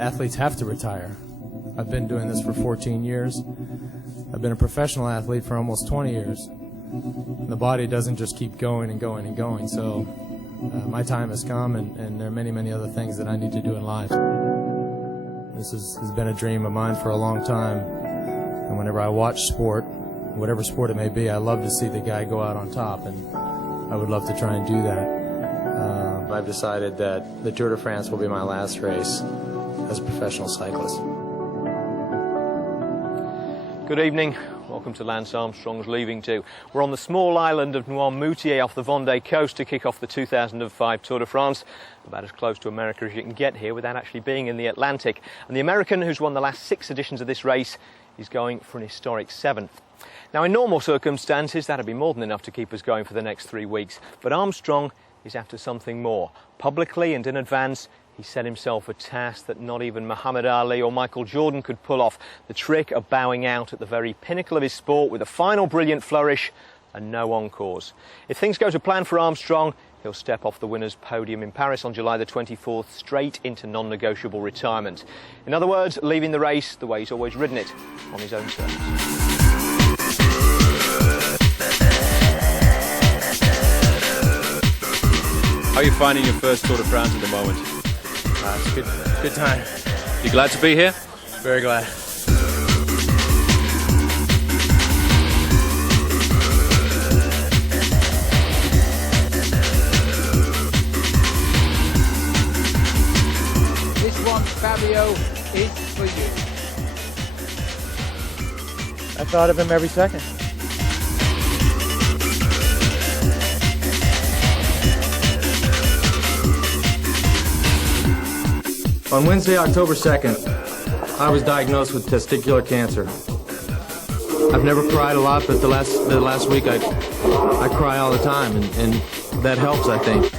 athletes have to retire. I've been doing this for 14 years. I've been a professional athlete for almost 20 years. The body doesn't just keep going and going and going, so my time has come, and there are many, many other things that I need to do in life. This has been a dream of mine for a long time, and whenever I watch sport, whatever sport it may be, I love to see the guy go out on top, and I would love to try and do that. I've decided that the Tour de France will be my last race as a professional cyclist. Good evening. Welcome to Lance Armstrong's Leaving To. We're on the small island of Noirmoutier off the Vendée coast to kick off the 2005 Tour de France. About as close to America as you can get here without actually being in the Atlantic. And the American, who's won the last 6 editions of this race, is going for an historic 7th. Now, in normal circumstances, that'd be more than enough to keep us going for the next 3 weeks. But Armstrong is after something more. Publicly and in advance, he set himself a task that not even Muhammad Ali or Michael Jordan could pull off. The trick of bowing out at the very pinnacle of his sport with a final brilliant flourish and no encores. If things go to plan for Armstrong, he'll step off the winner's podium in Paris on July the 24th, straight into non-negotiable retirement. In other words, leaving the race the way he's always ridden it, on his own terms. How are you finding your first Tour de France at the moment? It's a good time. You glad to be here? Very glad. This one, Fabio, is for you. I thought of him every second. On Wednesday, October 2nd, I was diagnosed with testicular cancer. I've never cried a lot, but the last week I cry all the time, and that helps, I think.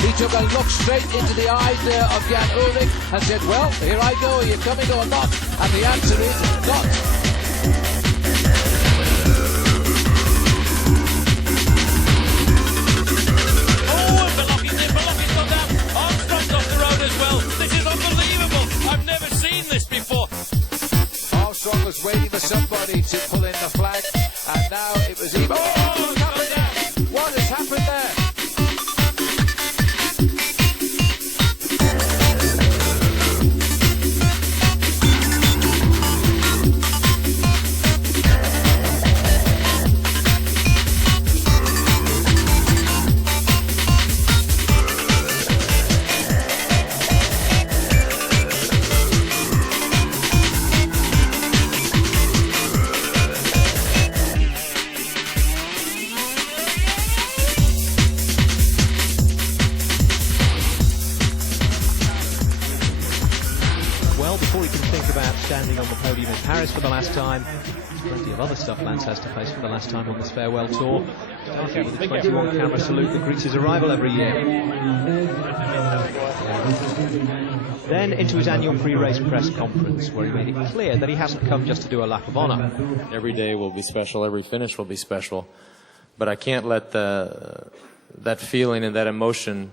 He took a look straight into the eyes there of Jan Ullrich and said, well, here I go, are you coming or not? And the answer is not. Oh, and Belocchi's gone down. Armstrong's off the road as well. This is unbelievable. I've never seen this before. Armstrong was waiting for somebody to pull in the flag, and now it was even. Oh, what's happened there? What has happened there? Before he can think about standing on the podium in Paris for the last time, there's plenty of other stuff Lance has to face for the last time on this farewell tour. Starting with the 21 camera salute that greets his arrival every year. Then into his annual pre-race press conference, where he made it clear that he hasn't come just to do a lap of honour. Every day will be special, every finish will be special, but I can't let that feeling and that emotion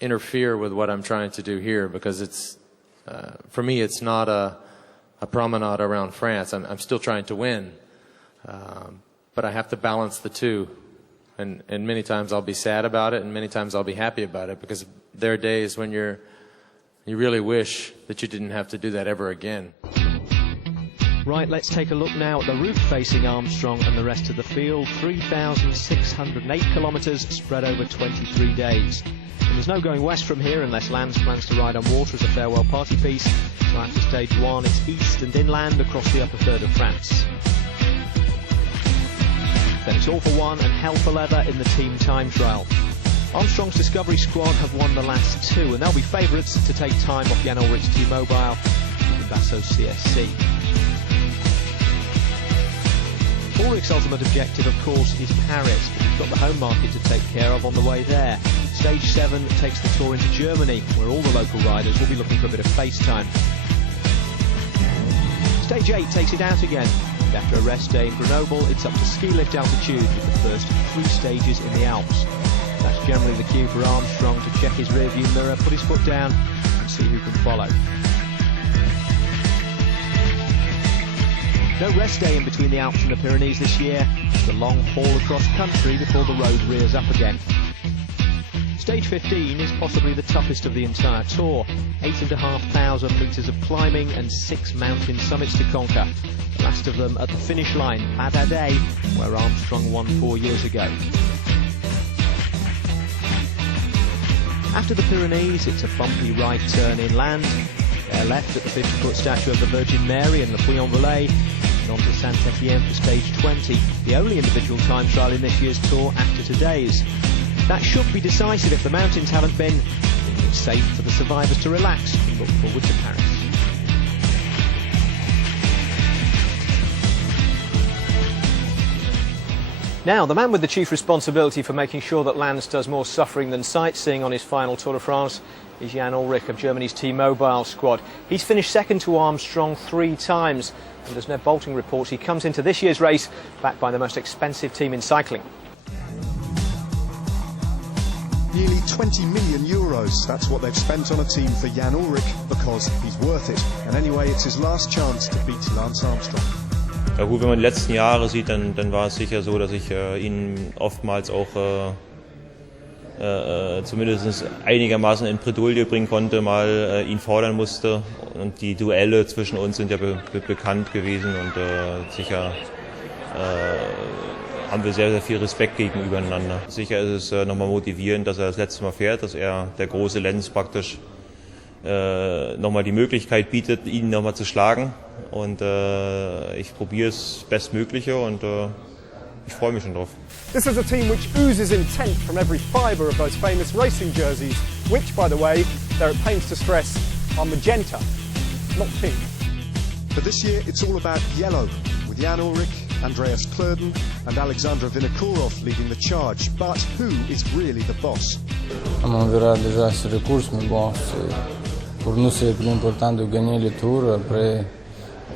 interfere with what I'm trying to do here, because it's for me, it's not a promenade around France. I'm still trying to win, but I have to balance the two. And many times I'll be sad about it, and many times I'll be happy about it, because there are days when you really wish that you didn't have to do that ever again. Right, let's take a look now at the route facing Armstrong and the rest of the field. 3,608 kilometres spread over 23 days. And there's no going west from here unless Lance plans to ride on water as a farewell party piece. So after stage 1, it's east and inland across the upper third of France. Then it's all for one and hell for leather in the team time trial. Armstrong's Discovery squad have won the last 2, and they'll be favourites to take time off Jan Ullrich's T-Mobile and the Basso CSC. Ullrich's ultimate objective, of course, is Paris, but he's got the home market to take care of on the way there. Stage 7 takes the tour into Germany, where all the local riders will be looking for a bit of face time. Stage 8 takes it out again, and after a rest day in Grenoble, it's up to ski lift altitude with the first 3 stages in the Alps. That's generally the cue for Armstrong to check his rearview mirror, put his foot down, and see who can follow. No rest day in between the Alps and the Pyrenees this year. It's a long haul across country before the road rears up again. Stage 15 is possibly the toughest of the entire tour. 8,500 metres of climbing and 6 mountain summits to conquer. The last of them at the finish line, Vendée, where Armstrong won 4 years ago. After the Pyrenees, it's a bumpy right turn inland. They're left at the 50-foot statue of the Virgin Mary in Le Puy-en-Velay, and on to Saint-Étienne for stage 20, the only individual time trial in this year's tour after today's. That should be decisive if the mountains haven't been. It's safe for the survivors to relax and look forward to Paris. Now, the man with the chief responsibility for making sure that Lance does more suffering than sightseeing on his final Tour de France is Jan Ullrich of Germany's T-Mobile squad. He's finished second to Armstrong 3 times, and as Ned Bolting reports, he comes into this year's race backed by the most expensive team in cycling. Nearly 20 million euros, that's what they've spent on a team for Jan Ullrich, because he's worth it. And anyway, it's his last chance to beat Lance Armstrong. Ja gut, wenn man die letzten Jahre sieht, dann war es sicher so, dass ich ihn oftmals auch zumindest einigermaßen in Bredouille bringen konnte, mal ihn fordern musste. Und die Duelle zwischen uns sind ja bekannt gewesen und sicher haben wir sehr, sehr viel Respekt gegenübereinander. Sicher ist es nochmal motivierend, dass er das letzte Mal fährt, dass er, der große Lenz, praktisch nochmal die Möglichkeit bietet, ihn nochmal zu schlagen. Und ich probiere es Bestmögliche und ich freue mich schon drauf. This is a team which oozes intent from every fibre of those famous racing jerseys, which, by the way, they're at pains to stress, are magenta, not pink. But this year it's all about yellow, with Jan Ullrich, Andreas Klöden and Alexander Vinokourov leading the charge. But who is really the boss? On verra déjà sur les courses, mais bon, pour nous c'est plus important de gagner le tour. Après,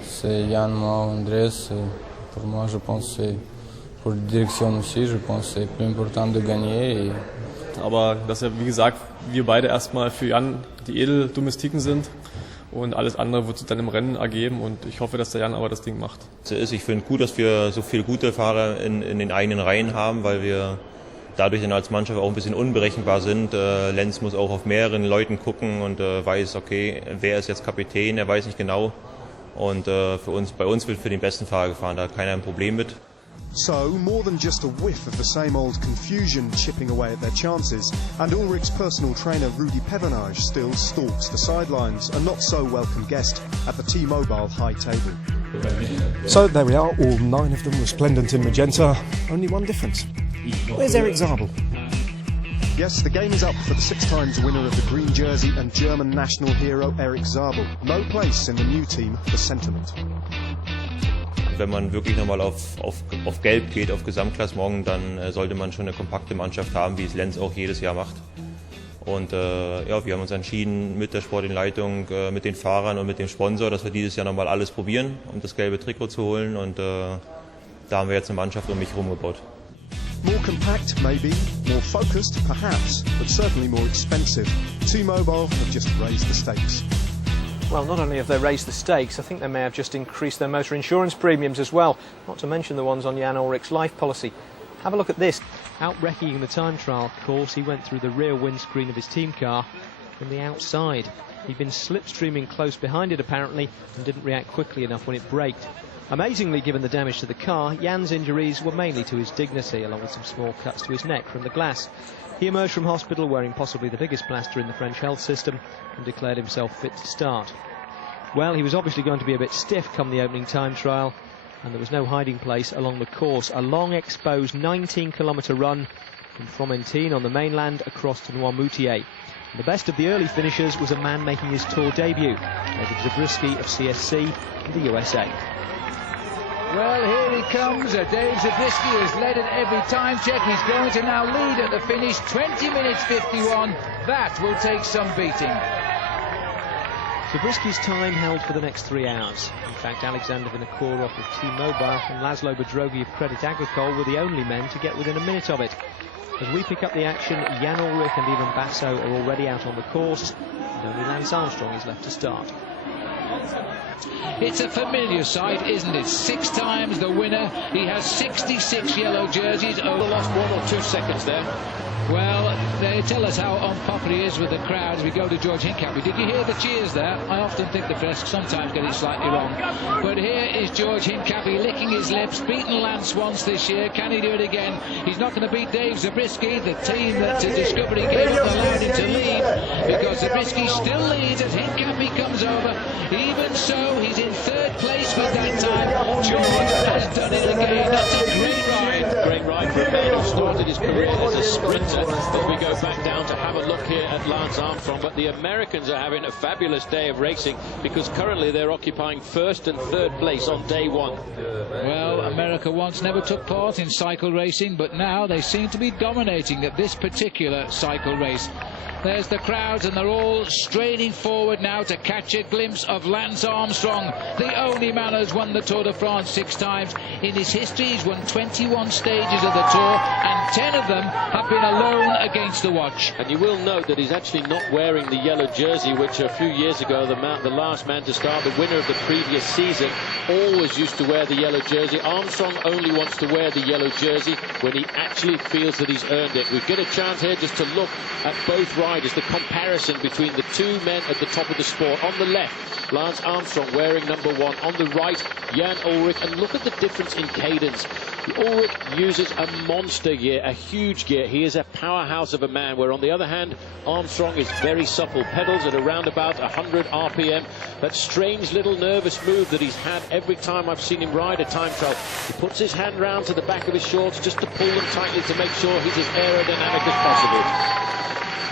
c'est Jan, moi, Andreas. Pour moi, je pense c'est pour die Direktion aussi. Je pense c'est plus important de gagner. Aber dass ja, wie gesagt, wir beide erstmal für Jan die Edeldomestiken sind. Und alles andere wird sich dann im Rennen ergeben und ich hoffe, dass der Jan aber das Ding macht. Ich finde gut, dass wir so viele gute Fahrer in den eigenen Reihen haben, weil wir dadurch dann als Mannschaft auch ein bisschen unberechenbar sind. Lenz muss auch auf mehreren Leuten gucken und weiß, okay, wer ist jetzt Kapitän, er weiß nicht genau. Und bei uns wird für den besten Fahrer gefahren, da hat keiner ein Problem mit. So, more than just a whiff of the same old confusion chipping away at their chances, and Ullrich's personal trainer Rudy Pevenage still stalks the sidelines, a not-so-welcome guest at the T-Mobile high table. So there we are, all 9 of them resplendent in magenta, only one difference. Where's Eric Zabel? Yes, the game is up for the 6 times winner of the green jersey and German national hero Eric Zabel. No place in the new team for sentiment. Wenn man wirklich nochmal auf Gelb geht, auf Gesamtklassement, dann sollte man schon eine kompakte Mannschaft haben, wie es Lenz auch jedes Jahr macht. Und ja, wir haben uns entschieden mit der Sportinleitung, mit den Fahrern und mit dem Sponsor, dass wir dieses Jahr nochmal alles probieren, um das gelbe Trikot zu holen. Und da haben wir jetzt eine Mannschaft um mich herum gebaut. More compact, maybe. More focused, perhaps. But certainly more expensive. T-Mobile have just raised the stakes. Well, not only have they raised the stakes, I think they may have just increased their motor insurance premiums as well, not to mention the ones on Jan Ullrich's life policy. Have a look at this. Out wrecking the time trial course, he went through the rear windscreen of his team car from the outside. He'd been slipstreaming close behind it apparently and didn't react quickly enough when it braked. Amazingly, given the damage to the car, Jan's injuries were mainly to his dignity, along with some small cuts to his neck from the glass. He emerged from hospital wearing possibly the biggest plaster in the French health system and declared himself fit to start. Well, he was obviously going to be a bit stiff come the opening time trial, and there was no hiding place along the course. A long exposed 19-kilometre run from Fromentine on the mainland across to Noirmoutier. The best of the early finishers was a man making his tour debut, David Zabriskie of CSC in the USA. Well, here he comes. Dave Zabriskie has led at every time check. He's going to now lead at the finish. 20 minutes 51. That will take some beating. Zabriskie's time held for the next 3 hours. In fact, Alexander Vinokourov of T-Mobile and Laszlo Bedrogi of Credit Agricole were the only men to get within a minute of it. As we pick up the action, Jan Ullrich and even Basso are already out on the course, and only Lance Armstrong is left to start. It's a familiar sight, isn't it? 6 times the winner. He has 66 yellow jerseys. Lost 1 or 2 seconds there. Well, they tell us how unpopular he is with the crowds. We go to George Hincapie. Did you hear the cheers there? I often think the press sometimes get it slightly wrong. But here is George Hincapie licking his lips, beaten Lance once this year. Can he do it again? He's not going to beat Dave Zabriskie, the team that Discovery gave up allowed him to lead, because Zabriskie still leads as Hincapie comes over. Even so, he's in 3rd place with that time. George has done it again. That's a great ride. Great ride for a man who started his career as a sprinter. As we go back down to have a look here at Lance Armstrong, but the Americans are having a fabulous day of racing, because currently they're occupying 1st and 3rd place on day 1. Well, America once never took part in cycle racing, but now they seem to be dominating at this particular cycle race. There's the crowds, and they're all straining forward now to catch a glimpse of Lance Armstrong, the only man who's won the Tour de France 6 times. In his history, he's won 21 stages of the Tour, and 10 of them have been alone against the watch. And you will note that he's actually not wearing the yellow jersey, which a few years ago, the last man to start, the winner of the previous season, always used to wear the yellow jersey. Armstrong only wants to wear the yellow jersey when he actually feels that he's earned it. We get a chance here just to look at both riders, the comparison between the 2 men at the top of the sport. On the left, Lance Armstrong wearing number 1. On the right, Jan Ullrich. And look at the difference in cadence. Ullrich uses a monster gear, a huge gear. He is a powerhouse of a man, where on the other hand, Armstrong is very supple. Pedals at around about 100 RPM. That strange little nervous move that he's had every time I've seen him ride a time trial. He puts his hand round to the back of his shorts just to pull them tightly to make sure he's as aerodynamic as possible.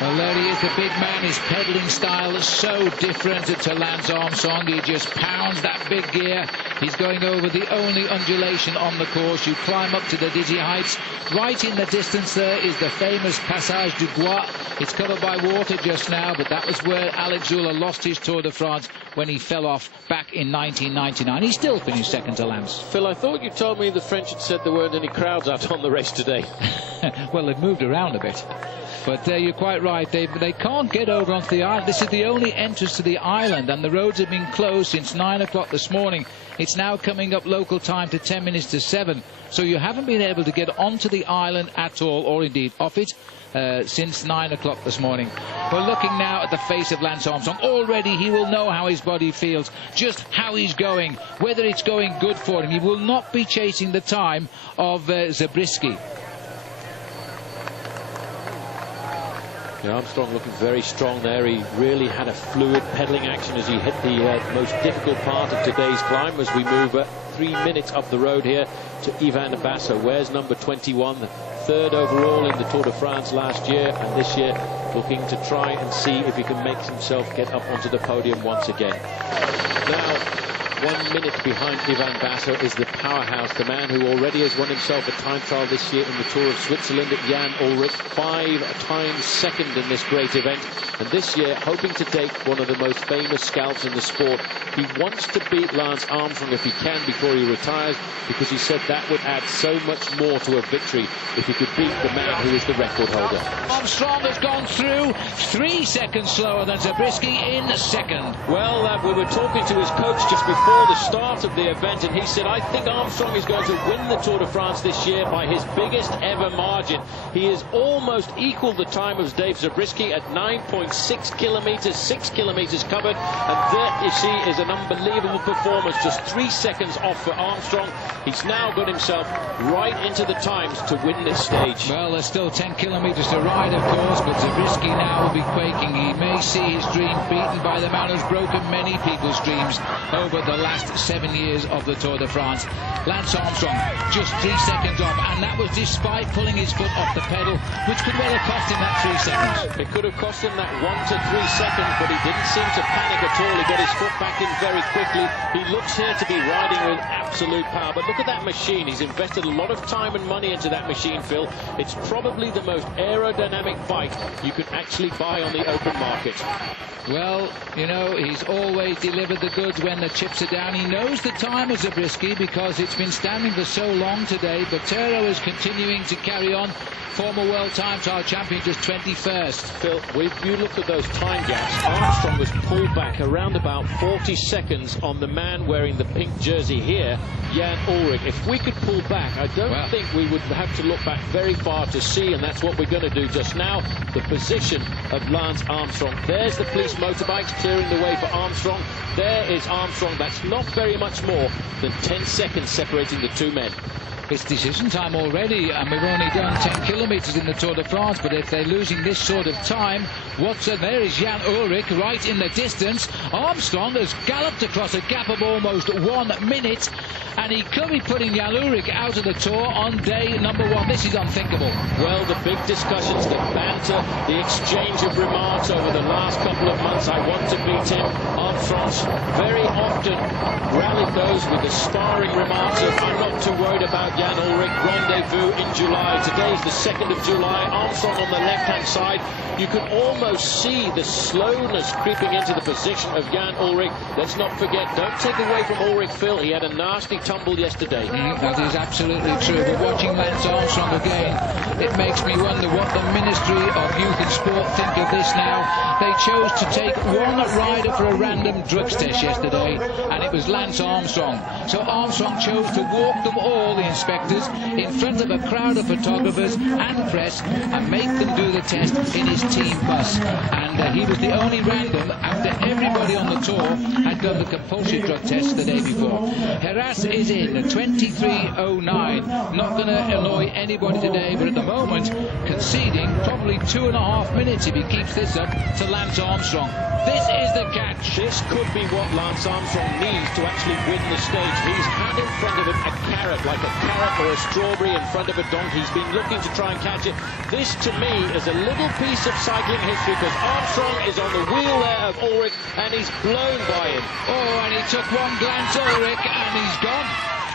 Well, there he is, the big man. His pedaling style is so different to Lance Armstrong. He just pounds that big gear. He's going over the only undulation on the course. You climb up to the dizzy heights. Right in the distance there is the famous Passage du Bois. It's covered by water just now, but that was where Alex Zülle lost his Tour de France when he fell off back in 1999. He still finished 2nd to Lance. Phil, I thought you told me the French had said there weren't any crowds out on the race today. Well, they've moved around a bit. But you're quite right, they can't get over onto the island. This is the only entrance to the island, and the roads have been closed since 9 o'clock this morning. It's now coming up local time to 10 minutes to 7. So you haven't been able to get onto the island at all, or indeed off it, since 9 o'clock this morning. We're looking now at the face of Lance Armstrong. Already he will know how his body feels, just how he's going, whether it's going good for him. He will not be chasing the time of Zabriskie. Armstrong looking very strong there. He really had a fluid pedaling action as he hit the most difficult part of today's climb, as we move 3 minutes up the road here to Ivan Basso. Where's number 21, the 3rd overall in the Tour de France last year, and this year looking to try and see if he can make himself get up onto the podium once again. Now, 1 minute behind Ivan Basso is the powerhouse, the man who already has won himself a time trial this year in the Tour of Switzerland, Jan Ullrich, 5 times 2nd in this great event, and this year hoping to take one of the most famous scalps in the sport. He wants to beat Lance Armstrong if he can before he retires, because he said that would add so much more to a victory if he could beat the man who is the record holder. Armstrong has gone through 3 seconds slower than Zabriskie in 2nd. Well, we were talking to his coach just before the start of the event, and he said, I think Armstrong is going to win the Tour de France this year by his biggest ever margin. He has almost equaled the time of Dave Zabriskie at 9.6 kilometers, 6 kilometers covered, and that, you see, is an unbelievable performance. Just 3 seconds off for Armstrong. He's now got himself right into the times to win this stage. Well, there's still 10 kilometers to ride, of course, but Zabriskie now will be quaking. He may see his dream beaten by the man who's broken many people's dreams over the last 7 years of the Tour de France. Lance Armstrong just 3 seconds off, and that was despite pulling his foot off the pedal, which could well have cost him that 3 seconds. It could have cost him that 1 to 3 seconds, but he didn't seem to panic at all. He got his foot back in very quickly. He looks here to be riding with absolute power, but look at that machine. He's invested a lot of time and money into that machine, Phil. It's probably the most aerodynamic bike you can actually buy on the open market. Well, you know, he's always delivered the goods when the chips are down. He knows the time of Zabriskie because it's been standing for so long today. Botero is continuing to carry on. Former world time trial champion, just 21st. Phil, if you look at those time gaps, Armstrong was pulled back around about 40 seconds on the man wearing the pink jersey here, Jan Ullrich. If we could pull back, I don't think we would have to look back very far to see, and that's what we're going to do just now, the position of Lance Armstrong. There's the police motorbikes clearing the way for Armstrong. There is Armstrong. That's not very much more than 10 seconds separating the two men. It's decision time already, and we've only done 10 kilometres in the Tour de France, but if they're losing this sort of time, there is Jan Ullrich right in the distance. Armstrong has galloped across a gap of almost 1 minute, and he could be putting Jan Ullrich out of the Tour on day number 1. This is unthinkable. Well, the big discussions, the banter, the exchange of remarks over the last couple of months, I want to beat him. Armstrong's very often rallied those with the sparring remarks of, I'm not too worried about Jan Ullrich. Rendezvous in July. Today is the 2nd of July. Armstrong on the left-hand side. You can almost see the slowness creeping into the position of Jan Ullrich. Let's not forget, don't take away from Ullrich, Phil. He had a nasty tumble yesterday. That is absolutely true. But watching Lance Armstrong again, it makes me wonder what the Ministry of Youth and Sport think of this now. They chose to take one rider for a random drugs test yesterday, and it was Lance Armstrong. So Armstrong chose to walk them all, the inspectors, in front of a crowd of photographers and press, and make them do the test in his team bus. And he was the only random after everybody on the Tour had done the compulsory drug test the day before. Heras is in 23:09. Not going to annoy anybody today, but at the moment conceding probably 2.5 minutes if he keeps this up to Lance Armstrong. This is the catch. This could be what Lance Armstrong needs to actually win the stage. He's had in front of him a carrot, like a carrot or a strawberry in front of a donkey. He's been looking to try and catch it. This, to me, is a little piece of cycling history, because Armstrong is on the wheel there of Ullrich, and he's blown by him. Oh, and he took one glance, Ullrich, and he's gone.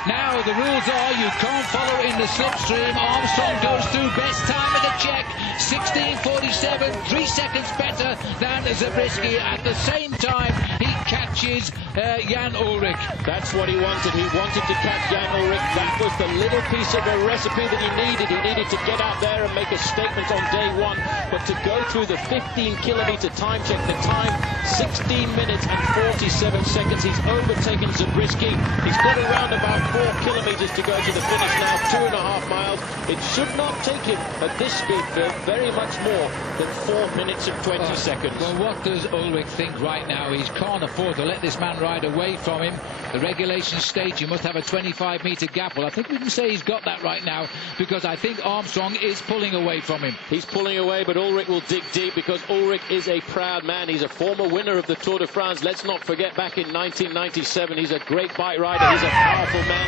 Now, the rules are you can't follow in the slipstream. Armstrong goes through best time of the check, 16:47, 3 seconds better than Zabriskie. At the same time, he catches Jan Ullrich. That's what he wanted. He wanted to catch Jan Ullrich. That was the little piece of a recipe that he needed. He needed to get out there and make a statement on day 1. But to go through the 15-kilometre time check, the time, 16 minutes and 47 seconds. He's overtaken Zabriskie. He's got around about 4 kilometres to go to the finish now, 2.5 miles. It should not take him at this speed, Phil, very much more than 4 minutes and 20 seconds. Well, what does Ullrich think right now? He can't afford to let this man ride away from him. The regulations state you must have a 25-metre gap. Well, I think we can say he's got that right now, because I think Armstrong is pulling away from him. He's pulling away, but Ullrich will dig deep, because Ullrich is a proud man. He's a former winner of the Tour de France. Let's not forget, back in 1997, he's a great bike rider. He's a powerful man.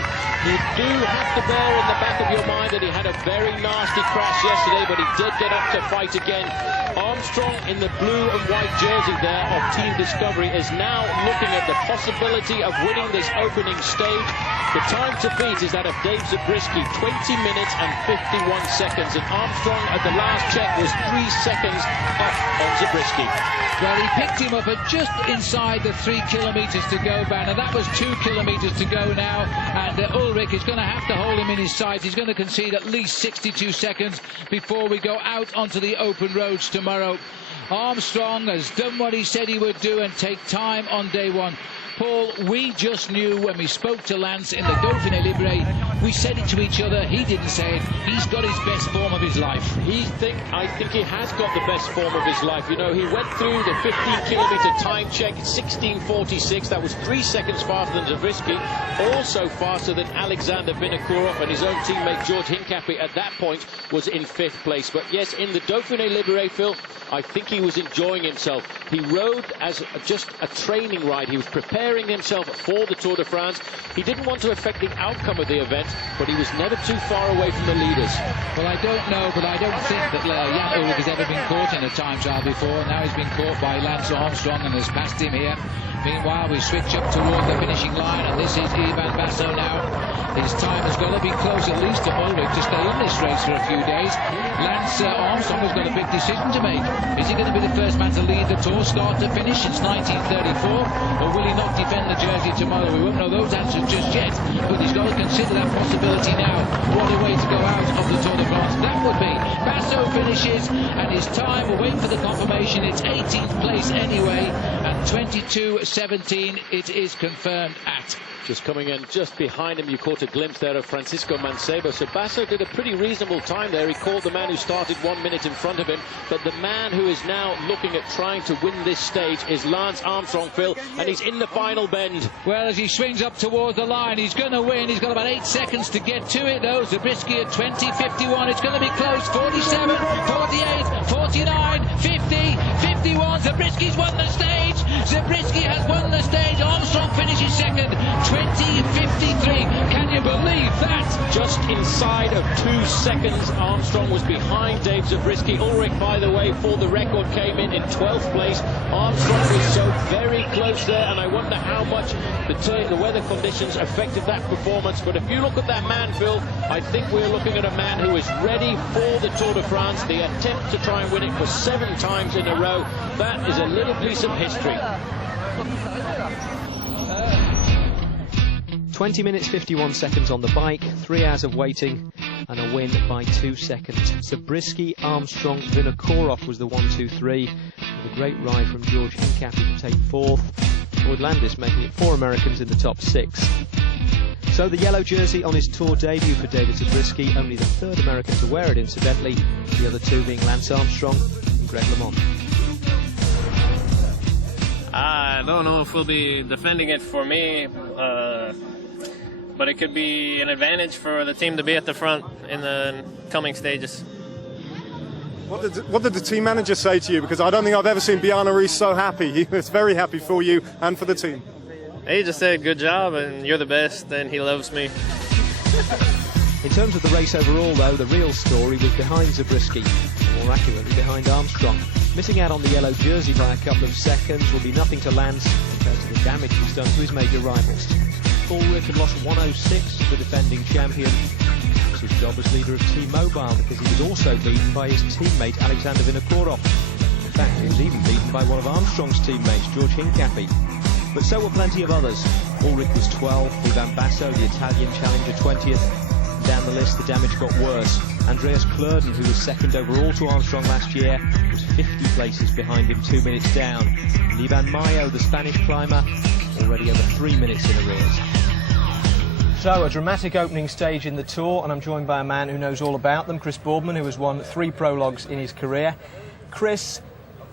You do have to bear in the back of your mind that he had a very nasty crash yesterday, but he did get up to fight again. Armstrong in the blue and white jersey there of Team Discovery is now looking at the possibility of winning this opening stage. The time to beat is that of Dave Zabriskie, 20 minutes and 51 seconds. And Armstrong at the last check was 3 seconds up on Zabriskie. Well, he picked him up at just inside the 3 kilometres to go, Banner. That was 2 kilometres to go now, and Ullrich is going to have to hold him in his sights. He's going to concede at least 62 seconds before we go out onto the open roads tomorrow. Armstrong has done what he said he would do and take time on day 1. Paul, we just knew when we spoke to Lance in the Dauphiné Libre, we said it to each other, he didn't say it, he's got his best form of his life. I think he has got the best form of his life. You know, he went through the 15-kilometre time check, 16:46. That was 3 seconds faster than Zabriskie, also faster than Alexander Vinokourov, and his own teammate George Hincapie at that point was in 5th place. But yes, in the Dauphiné Libre, Phil, I think he was enjoying himself. He rode as just a training ride. He was prepared preparing himself for the Tour de France. He didn't want to affect the outcome of the event, but he was never too far away from the leaders. Well, I don't know, but I don't think that Jan Ullrich has ever been caught in a time trial before. Now he's been caught by Lance Armstrong and has passed him here. Meanwhile, we switch up toward the finishing line, and this is Ivan Basso now. His time has got to be close at least to Ullrich to stay in this race for a few days. Lance Armstrong has got a big decision to make. Is he going to be the first man to lead the Tour start to finish since 1934? Or will he not defend the jersey tomorrow? We won't know those answers just yet, but he's got to consider that possibility now. What a way to go out of the Tour de France that would be. Basso finishes, and his time, we'll wait for the confirmation, it's 18th place anyway, and 22:17 it is confirmed at. Just coming in just behind him, you caught a glimpse there of Francisco Mancebo. So Basso did a pretty reasonable time there. He called the man who started 1 minute in front of him. But the man who is now looking at trying to win this stage is Lance Armstrong, Phil, and he's in the final bend. Well, as he swings up towards the line, he's going to win. He's got about 8 seconds to get to it, though. Zabriskie at 20:51. It's going to be close. 47, 48, 49, 50, 51. Zabriskie's won the stage. Zabriskie has won the stage. Armstrong finishes second. 20:53. Can you believe that? Just inside of 2 seconds, Armstrong was behind Dave Zabriskie. Ullrich, by the way, for the record, came in 12th place. Armstrong was so very close there, and I wonder how much the weather conditions affected that performance. But if you look at that man, Phil, I think we're looking at a man who is ready for the Tour de France. The attempt to try and win it for 7 times in a row. That is a little piece of history. 20 minutes 51 seconds on the bike, 3 hours of waiting, and a win by 2 seconds. Zabriskie, Armstrong, Vinokourov was the 1-2-3, with a great ride from George Hincapie to take 4th. Thor Hushovd making it 4 Americans in the top 6. So the yellow jersey on his Tour debut for David Zabriskie, only the 3rd American to wear it incidentally, the other 2 being Lance Armstrong and Greg LeMond. I don't know if we'll be defending it for me, but it could be an advantage for the team to be at the front in the coming stages. What did the team manager say to you? Because I don't think I've ever seen Bjarne Riis so happy. He was very happy for you and for the team. He just said, good job, and you're the best, and he loves me. In terms of the race overall, though, the real story was behind Zabriskie, or more accurately, behind Armstrong. Missing out on the yellow jersey by a couple of seconds will be nothing to Lance compared to the damage he's done to his major rivals. Ullrich had lost 1:06 to the defending champion. It was his job as leader of T-Mobile because he was also beaten by his teammate Alexander Vinokourov. In fact, he was even beaten by one of Armstrong's teammates, George Hincapie. But so were plenty of others. Ullrich was 12th, Ivan Basso, the Italian challenger, 20th. Down the list, the damage got worse. Andreas Klöden, who was 2nd overall to Armstrong last year, was 50 places behind him, 2 minutes down. And Ivan Mayo, the Spanish climber, already over 3 minutes in arrears. So, a dramatic opening stage in the Tour, and I'm joined by a man who knows all about them, Chris Boardman, who has won 3 prologues in his career. Chris,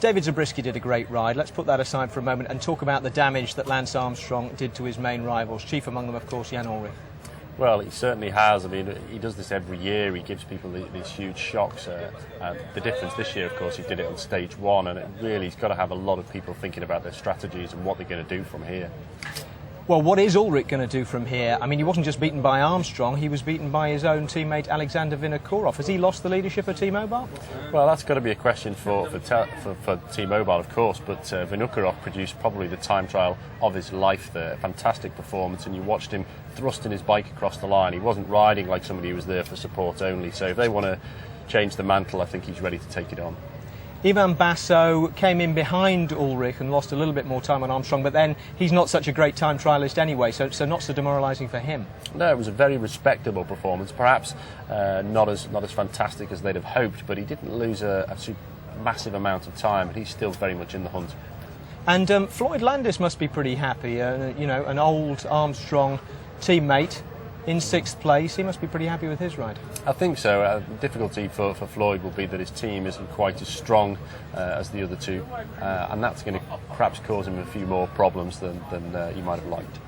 David Zabriskie did a great ride. Let's put that aside for a moment and talk about the damage that Lance Armstrong did to his main rivals, chief among them, of course, Jan Ullrich. Well, he certainly has. I mean, he does this every year. He gives people these huge shocks. The difference this year, of course, he did it on stage 1, and he's got to have a lot of people thinking about their strategies and what they're going to do from here. Well, what is Ullrich going to do from here? I mean, he wasn't just beaten by Armstrong, he was beaten by his own teammate Alexander Vinokourov. Has he lost the leadership of T-Mobile? Well, that's got to be a question for T-Mobile, of course, but Vinokourov produced probably the time trial of his life there. A fantastic performance, and you watched him thrusting his bike across the line. He wasn't riding like somebody who was there for support only, so if they want to change the mantle, I think he's ready to take it on. Ivan Basso came in behind Ullrich and lost a little bit more time on Armstrong, but then he's not such a great time trialist anyway, so not so demoralising for him. No, it was a very respectable performance, perhaps not as fantastic as they'd have hoped, but he didn't lose a massive amount of time, and he's still very much in the hunt. And Floyd Landis must be pretty happy, you know, an old Armstrong teammate in 6th place. He must be pretty happy with his ride. I think so. The difficulty for Floyd will be that his team isn't quite as strong as the other two, and that's going to perhaps cause him a few more problems than he might have liked.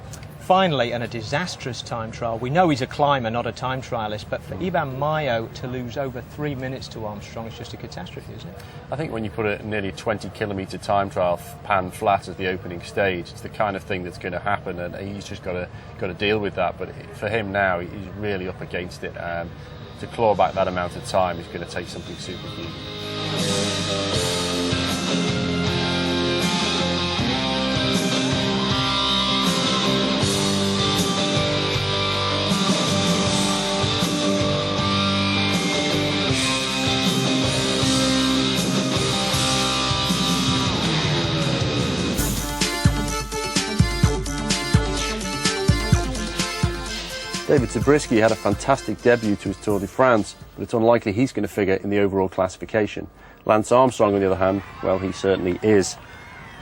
finally, and a disastrous time trial. We know he's a climber, not a time trialist, but for Iban Mayo to lose over 3 minutes to Armstrong is just a catastrophe, isn't it? I think when you put a nearly 20-kilometre time trial pan flat as the opening stage, it's the kind of thing that's going to happen, and he's just got to deal with that. But for him now, he's really up against it. To claw back that amount of time is going to take something superhuman. David Zabriskie had a fantastic debut to his Tour de France, but it's unlikely he's going to figure in the overall classification. Lance Armstrong, on the other hand, well, he certainly is.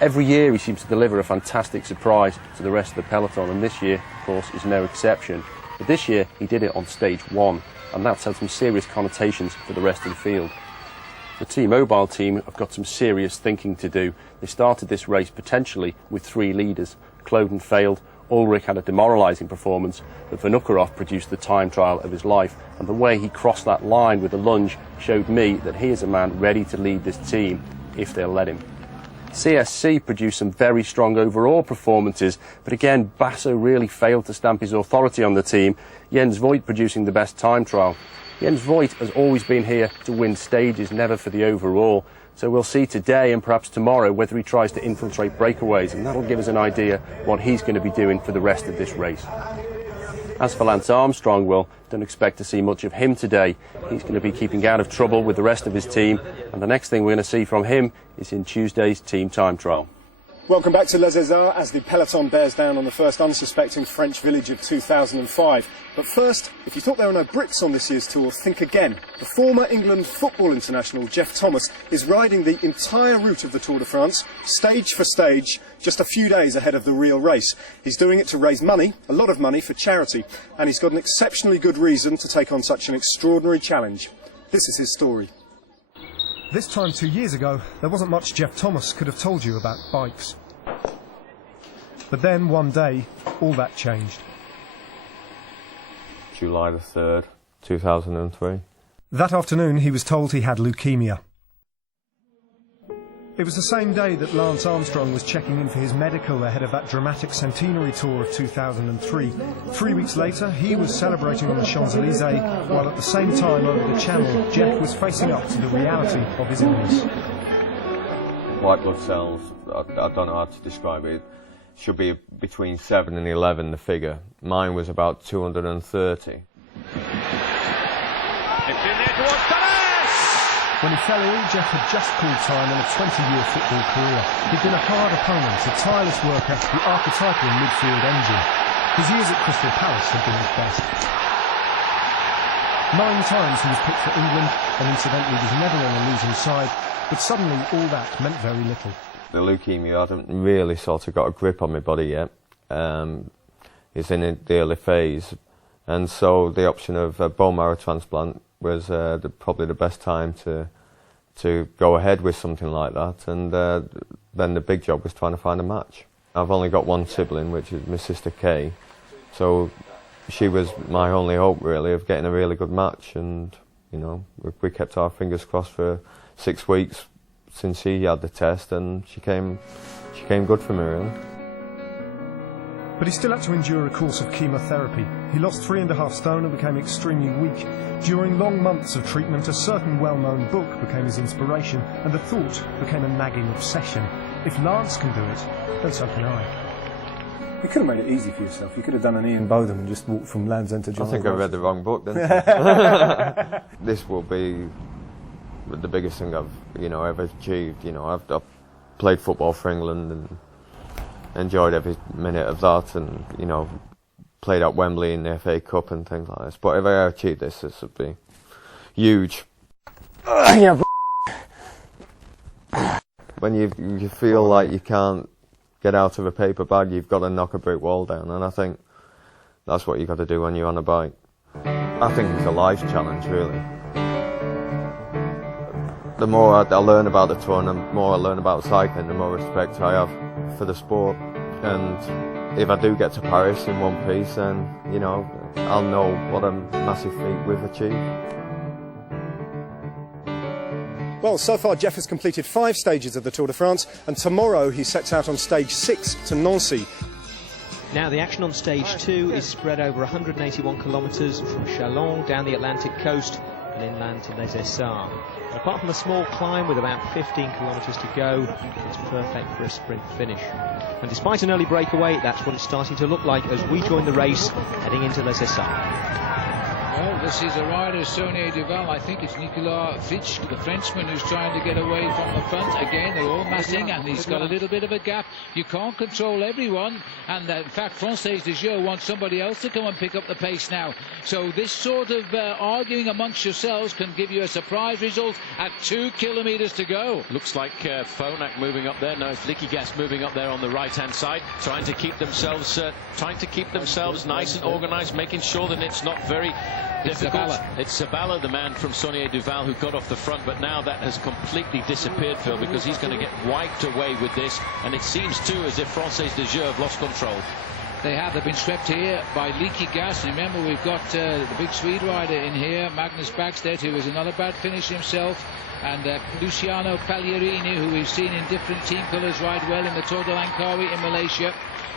Every year he seems to deliver a fantastic surprise to the rest of the peloton, and this year, of course, is no exception. But this year he did it on stage 1, and that's had some serious connotations for the rest of the field. The T-Mobile team have got some serious thinking to do. They started this race potentially with 3 leaders. Kloden failed, Ullrich had a demoralising performance, but Vinokurov produced the time trial of his life, and the way he crossed that line with a lunge showed me that he is a man ready to lead this team, if they'll let him. CSC produced some very strong overall performances, but again, Basso really failed to stamp his authority on the team, Jens Voigt producing the best time trial. Jens Voigt has always been here to win stages, never for the overall. So we'll see today and perhaps tomorrow whether he tries to infiltrate breakaways, and that'll give us an idea what he's going to be doing for the rest of this race. As for Lance Armstrong, well, don't expect to see much of him today. He's going to be keeping out of trouble with the rest of his team, and the next thing we're going to see from him is in Tuesday's team time trial. Welcome back to Les Ezars as the peloton bears down on the first unsuspecting French village of 2005. But first, if you thought there were no Brits on this year's tour, think again. The former England football international Geoff Thomas is riding the entire route of the Tour de France, stage for stage, just a few days ahead of the real race. He's doing it to raise money, a lot of money, for charity, and he's got an exceptionally good reason to take on such an extraordinary challenge. This is his story. This time 2 years ago, there wasn't much Geoff Thomas could have told you about bikes. But then, one day, all that changed. July the 3rd, 2003. That afternoon, he was told he had leukemia. It was the same day that Lance Armstrong was checking in for his medical ahead of that dramatic centenary tour of 2003. 3 weeks later, he was celebrating on the Champs-Élysées, while at the same time over the Channel, Geoff was facing up to the reality of his illness. White blood cells, I don't know how to describe it. Should be between 7 and 11, the figure. Mine was about 230. When he fell ill, Geoff had just called time in a 20-year football career. He'd been a hard opponent, a tireless worker, the archetypal midfield engine. His years at Crystal Palace had been his best. 9 times he was picked for England, and incidentally was never on a losing side, but suddenly all that meant very little. The leukemia hadn't really sort of got a grip on my body yet. It's in the early phase, and so the option of a bone marrow transplant was probably the best time to go ahead with something like that, and then the big job was trying to find a match. I've only got one sibling, which is my sister Kay, so she was my only hope really of getting a really good match, and you know, we kept our fingers crossed for 6 weeks since she had the test, and she came good for me really. But he still had to endure a course of chemotherapy. He lost 3.5 stone and became extremely weak. During long months of treatment, a certain well-known book became his inspiration, and the thought became a nagging obsession. If Lance can do it, then so can I. You could have made it easy for yourself. You could have done an Ian Botham and just walked from Land's End to John. I think I read the wrong book then. This will be the biggest thing I've ever achieved. You know, I've played football for England and enjoyed every minute of that, and you know, played at Wembley in the FA Cup and things like this. But if I achieve this would be huge. When you feel like you can't get out of a paper bag, you've got to knock a brick wall down, and I think that's what you've got to do when you're on a bike. I think it's a life challenge, really. The more I learn about the tour and the more I learn about cycling, the more respect I have for the sport. and if I do get to Paris in one piece, then, you know, I'll know what a massive feat we've achieved. Well, so far Jeff has completed 5 stages of the Tour de France, and tomorrow he sets out on stage 6 to Nancy. Now the action on stage 2 is spread over 181 kilometres from Chalon down the Atlantic coast and inland to Les Essarts. Apart from a small climb with about 15 kilometres to go, it's perfect for a sprint finish. And despite an early breakaway, that's what it's starting to look like as we join the race heading into Les Essarts. Well, this is a rider, Sonia Duval. I think it's Nicolas Fitch, the Frenchman, who's trying to get away from the front. Again, they're all massing, and he's got a little bit of a gap. You can't control everyone, and in fact, Française de Jeu wants somebody else to come and pick up the pace now. So this sort of arguing amongst yourselves can give you a surprise result at 2 kilometres to go. Looks like Phonak moving up there. No, it's Liquigas moving up there on the right-hand side, trying to keep themselves nice and organised, making sure that it's not very difficult. It's Sabala, the man from Saunier Duval, who got off the front, but now that has completely disappeared, Phil, because he's going to get wiped away with this, and it seems too as if Française de Jeu have lost control. They've been swept here by Liquigas. Remember, we've got the big Swede rider in here, Magnus Bagstedt, who was another bad finish himself, and Luciano Pagliarini, who we've seen in different team colours ride well in the Tour de Langkawi in Malaysia.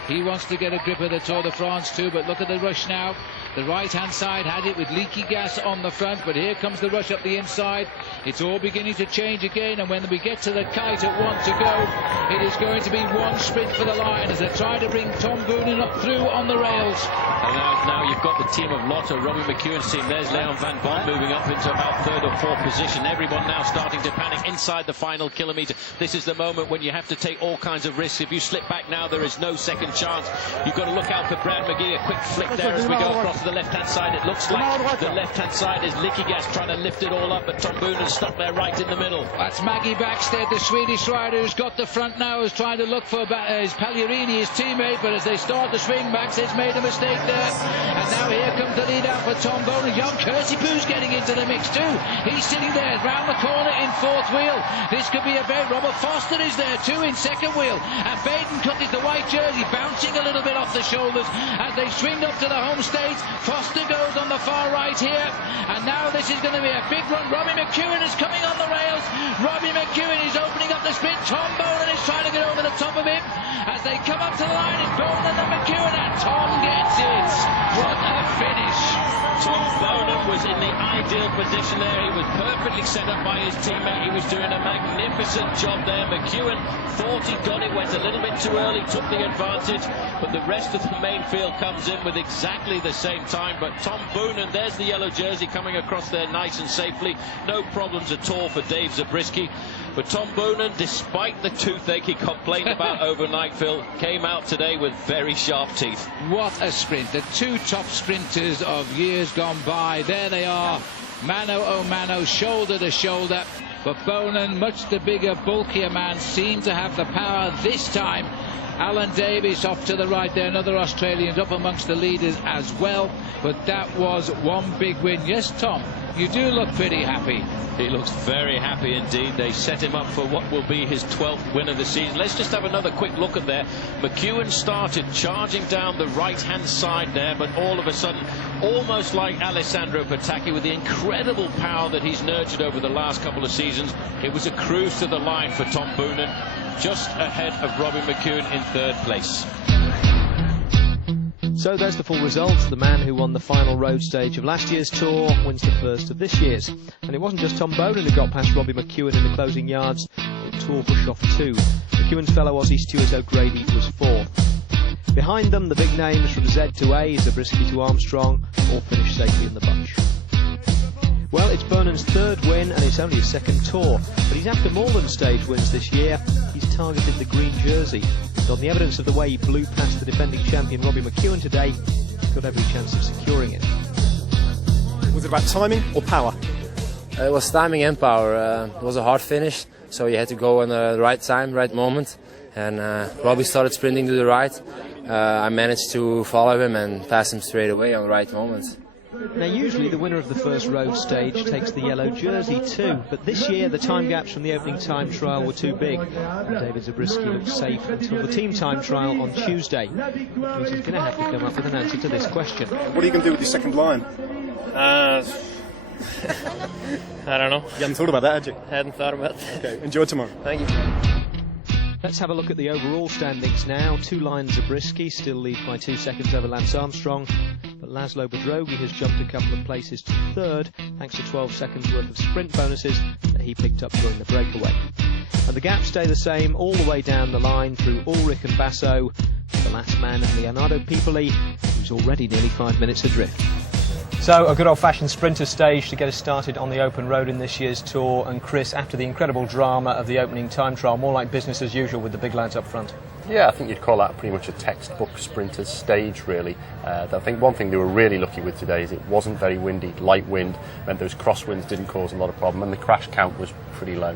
He wants to get a grip of the Tour de France too, but look at the rush now. The right-hand side had it with leaky gas on the front, but here comes the rush up the inside. It's all beginning to change again, and when we get to the kite at 1 to go, it is going to be one sprint for the line as they try to bring Tom Boonen up through on the rails. And now you've got the team of Lotto, Robbie McEwen's team. There's Leon van Bont moving up into about 3rd or 4th position. Everyone now starting to panic inside the final kilometre. This is the moment when you have to take all kinds of risks. If you slip back now, there is no second chance. You've got to look out for Brad McGee. A quick flick there as we go across to the left-hand side. It looks like the left-hand side is Liquigas trying to lift it all up, but Tom Boonen's stuck there right in the middle. That's Maggie Bagstedt, the Swedish rider, who's got the front now, is trying to look for his Pagliarini, his teammate, but as they start to swing, Bagstedt's made a mistake there. And now here comes the lead out for Tom Boonen. Jan Kersipoo's getting into the mix too. He's sitting there round the corner in 4th wheel. This could be a very... Robert Foster is there too in 2nd wheel. And Baden Cook is the white jersey, bouncing a little bit off the shoulders as they swing up to the home stage. Foster goes on the far right here, and now this is going to be a big run. Robbie McEwen is coming on the rails. Robbie McEwen is opening up the sprint. Tom Boonen is trying to get over the top of him as they come up to the line. It's Boonen and McEwen, and Tom gets it. What a finish. Tom Boonen was in the ideal position there. He was perfectly set up by his teammate. He was doing a magnificent job there. McEwen thought he got it, went a little bit too early, took the advantage, but the rest of the main field comes in with exactly the same time. But Tom Boonen, there's the yellow jersey coming across there nice and safely. No problems at all for Dave Zabriskie. But Tom Boonen, despite the toothache he complained about overnight, Phil, came out today with very sharp teeth. What a sprint. The 2 top sprinters of years gone by. There they are, mano a mano, shoulder to shoulder. But Boonen, much the bigger, bulkier man, seemed to have the power this time. Alan Davies off to the right there, another Australian up amongst the leaders as well. But that was one big win. Yes, Tom, you do look pretty happy. He looks very happy indeed. They set him up for what will be his 12th win of the season. Let's just have another quick look at there. McEwen started charging down the right-hand side there, but all of a sudden, almost like Alessandro Patacchi, with the incredible power that he's nurtured over the last couple of seasons, it was a cruise to the line for Tom Boonen, just ahead of Robbie McEwen in 3rd place. So there's the full results. The man who won the final road stage of last year's Tour wins the first of this year's. And it wasn't just Tom Boonen who got past Robbie McEwen in the closing yards. The Tour pushed off too. McEwen's fellow Aussie Stuart O'Grady was 4th. Behind them, the big names from Z to A, Zabriskie to Armstrong, all finished safely in the bunch. Well, it's Boonen's 3rd win, and it's only his 2nd Tour. But he's after more than stage wins this year. He's targeted the green jersey. And on the evidence of the way he blew past the defending champion Robbie McEwen today, he's got every chance of securing it. Was it about timing or power? It was timing and power. It was a hard finish, so you had to go on the right time, right moment. And Robbie started sprinting to the right. I managed to follow him and pass him straight away on the right moment. Now usually the winner of the first road stage takes the yellow jersey too, but this year the time gaps from the opening time trial were too big. David Zabriskie looked safe until the team time trial on Tuesday, which means he's going to have to come up with an answer to this question. What are you going to do with your second line? I don't know. You haven't thought about that, had you? Hadn't thought about that. Okay, enjoy tomorrow. Thank you. Let's have a look at the overall standings now. Two lines Zabriskie still lead by 2 seconds over Lance Armstrong, but Laszlo Bedrogi has jumped a couple of places to third thanks to 12 seconds worth of sprint bonuses that he picked up during the breakaway. And the gaps stay the same all the way down the line through Ullrich and Basso. The last man, Leonardo Pipoli, who's already nearly 5 minutes adrift. So a good old-fashioned sprinter stage to get us started on the open road in this year's Tour. And Chris, after the incredible drama of the opening time trial, more like business as usual with the big lads up front. Yeah, I think you'd call that pretty much a textbook sprinter's stage, really. I think one thing they were really lucky with today is it wasn't very windy. Light wind meant those crosswinds didn't cause a lot of problem, and the crash count was pretty low.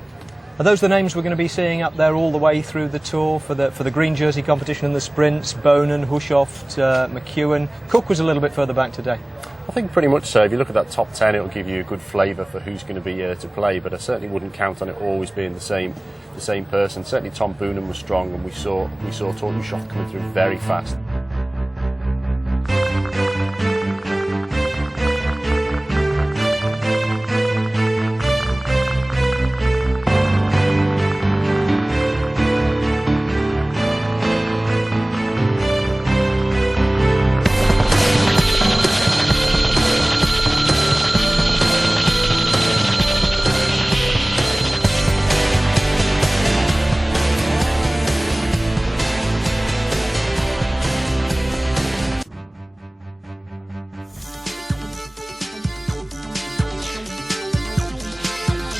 Are those the names we're going to be seeing up there all the way through the Tour for the green jersey competition and the sprints? Bonin, Hushovd, McEwen. Cook was a little bit further back today. I think pretty much so. If you look at that top 10, it'll give you a good flavour for who's going to be to play, but I certainly wouldn't count on it always being the same person. Certainly Tom Boonen was strong, and we saw Thor Hushovd coming through very fast.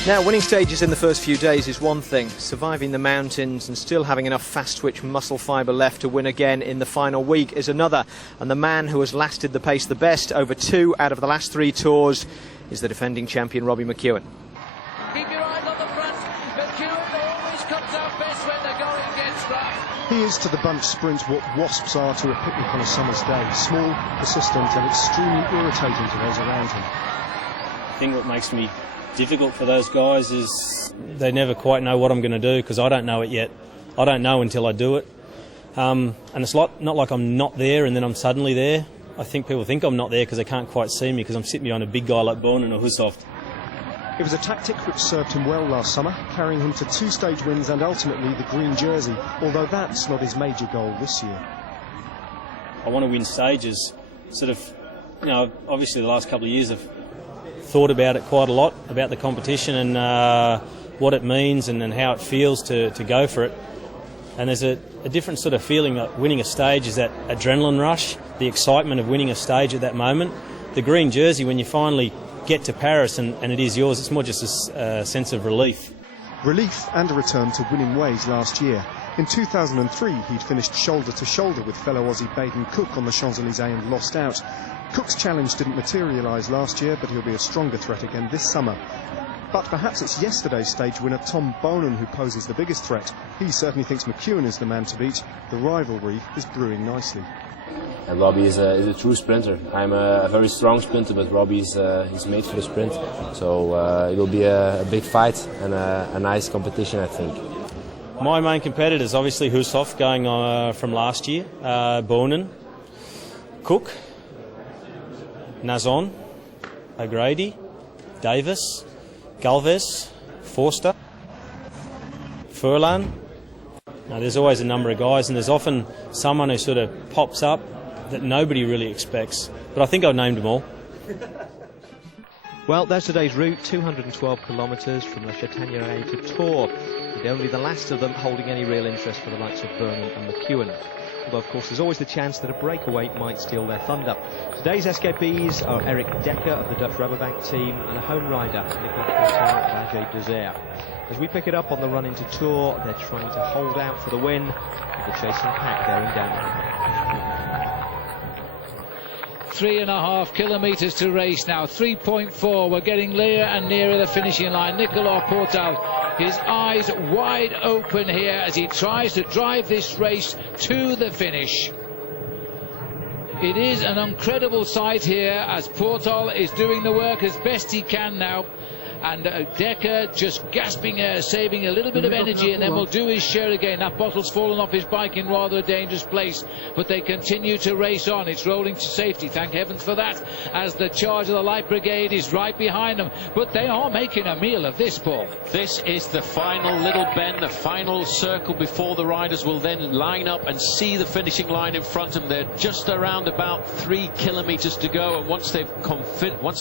Now, winning stages in the first few days is one thing. Surviving the mountains and still having enough fast-twitch muscle fibre left to win again in the final week is another. And the man who has lasted the pace the best over 2 out of the last 3 tours is the defending champion, Robbie McEwen. Keep your eyes on the front. McEwen always comes out best when the going gets rough. He is to the bunch sprint what wasps are to a picnic on a summer's day. Small, persistent and extremely irritating to those around him. I think what makes me difficult for those guys is they never quite know what I'm going to do, because I don't know it yet. I don't know until I do it. And it's not like I'm not there and then I'm suddenly there. I think people think I'm not there because they can't quite see me because I'm sitting behind a big guy like Bonin or Hushovd. It was a tactic which served him well last summer, carrying him to 2 stage wins and ultimately the green jersey, although that's not his major goal this year. I want to win stages. Sort of, you know, obviously the last couple of years I've thought about it quite a lot, about the competition and what it means and how it feels to go for it. And there's a different sort of feeling that winning a stage is that adrenaline rush, the excitement of winning a stage at that moment. The green jersey, when you finally get to Paris and it is yours, it's more just a sense of relief. Relief and a return to winning ways last year. In 2003, he'd finished shoulder to shoulder with fellow Aussie Baden Cook on the Champs-Élysées and lost out. Cook's challenge didn't materialise last year, but he'll be a stronger threat again this summer. But perhaps it's yesterday's stage winner Tom Boonen who poses the biggest threat. He certainly thinks McEwen is the man to beat. The rivalry is brewing nicely. And Robbie is a true sprinter. I'm a very strong sprinter, but Robbie's he's made for the sprint. So it will be a big fight and a nice competition, I think. My main competitors, obviously Hushovd going from last year, Bonin, Cook, Nazon, O'Grady, Davis, Galvez, Forster, Furlan. Now, there's always a number of guys, and there's often someone who sort of pops up that nobody really expects. But I think I've named them all. Well, there's today's route, 212 kilometres from Le Chataigneraie to Tours, with only the last of them holding any real interest for the likes of Burnham and McEwen. Although, of course, there's always the chance that a breakaway might steal their thunder. Today's escapees are Eric Decker of the Dutch Rubberbank team and a home rider, Nicolas Bajé-Désert. As we pick it up on the run into Tours, they're trying to hold out for the win, with the chasing pack bearing down. 3.5 kilometres to race now, 3.4. We're getting nearer and nearer the finishing line. Nicolas Portal, his eyes wide open here as he tries to drive this race to the finish. It is an incredible sight here as Portal is doing the work as best he can now. And Decker just gasping air, saving a little bit of energy, and then will do his share again. That bottle's fallen off his bike in rather a dangerous place, but they continue to race on. It's rolling to safety, thank heavens for that, as the charge of the Light Brigade is right behind them. But they are making a meal of this, Paul. This is the final little bend, the final circle before the riders will then line up and see the finishing line in front of them. They're just around about 3 kilometers to go, and once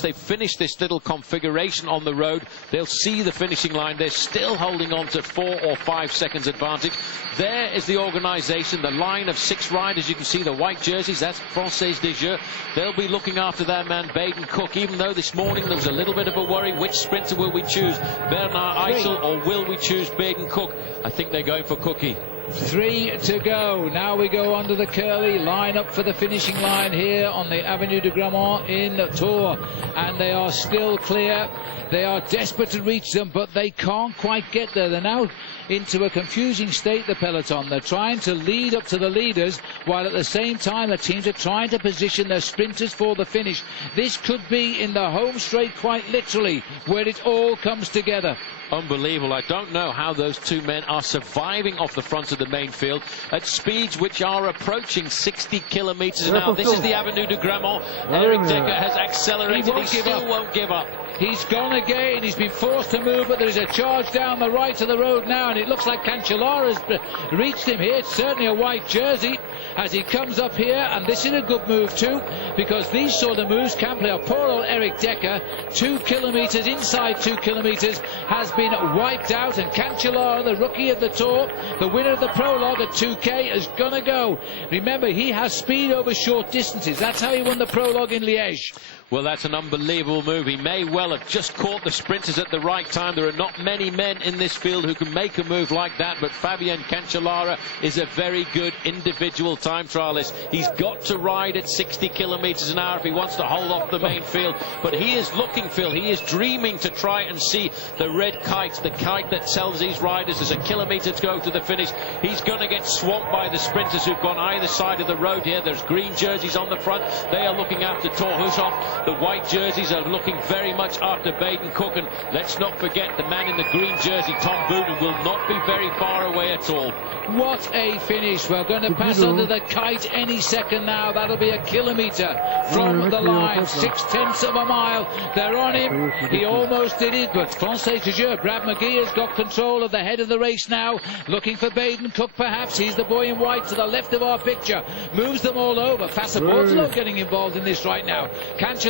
they've finished this little configuration on the road, they'll see the finishing line. They're still holding on to 4 or 5 seconds advantage. There is the organisation, the line of 6 riders. You can see the white jerseys, that's Française des Jeux. They'll be looking after their man Baden Cook, even though this morning there was a little bit of a worry. Which sprinter will we choose, Bernard Eisel or will we choose Baden Cook? I think they're going for Cookie. 3 to go. Now we go under the curly, line up for the finishing line here on the Avenue de Grammont in Tours, and they are still clear. They are desperate to reach them, but they can't quite get there. They're now into a confusing state, the peloton. They're trying to lead up to the leaders, while at the same time the teams are trying to position their sprinters for the finish. This could be in the home straight, quite literally, where it all comes together. Unbelievable. I don't know how those two men are surviving off the front of the main field at speeds which are approaching 60 kilometers an hour. This is the Avenue de Grammont. Eric Decker has accelerated. He still won't give up. He's gone again. He's been forced to move, but there is a charge down the right of the road now, and it looks like Cancellara has reached him here. It's certainly a white jersey as he comes up here, and this is a good move too, because these sort of moves can play. Poor old Eric Decker, 2 kilometers, inside 2 kilometers, has been wiped out, and Cancellara, the rookie of the Tour, the winner of the prologue at 2K, is gonna go. Remember, he has speed over short distances. That's how he won the prologue in Liège. Well, that's an unbelievable move. He may well have just caught the sprinters at the right time. There are not many men in this field who can make a move like that, but Fabien Cancellara is a very good individual time trialist. He's got to ride at 60 kilometers an hour if he wants to hold off the main field, but he is looking, Phil, he is dreaming to try and see the red kite, the kite that tells these riders there's a kilometer to go to the finish. He's going to get swamped by the sprinters who've gone either side of the road here. There's green jerseys on the front. They are looking after Thor Hushovd. The white jerseys are looking very much after Baden Cook, and let's not forget the man in the green jersey, Tom Boonen, will not be very far away at all. What a finish. We're going to pass under the kite any second now. That'll be a kilometre from the line, 6/10 of a mile. They're on him. He almost did it, but Française des Jeux, Brad McGee has got control of the head of the race now, looking for Baden Cook perhaps. He's the boy in white to the left of our picture, moves them all over. Fassabortolo getting involved in this right now. Cancellara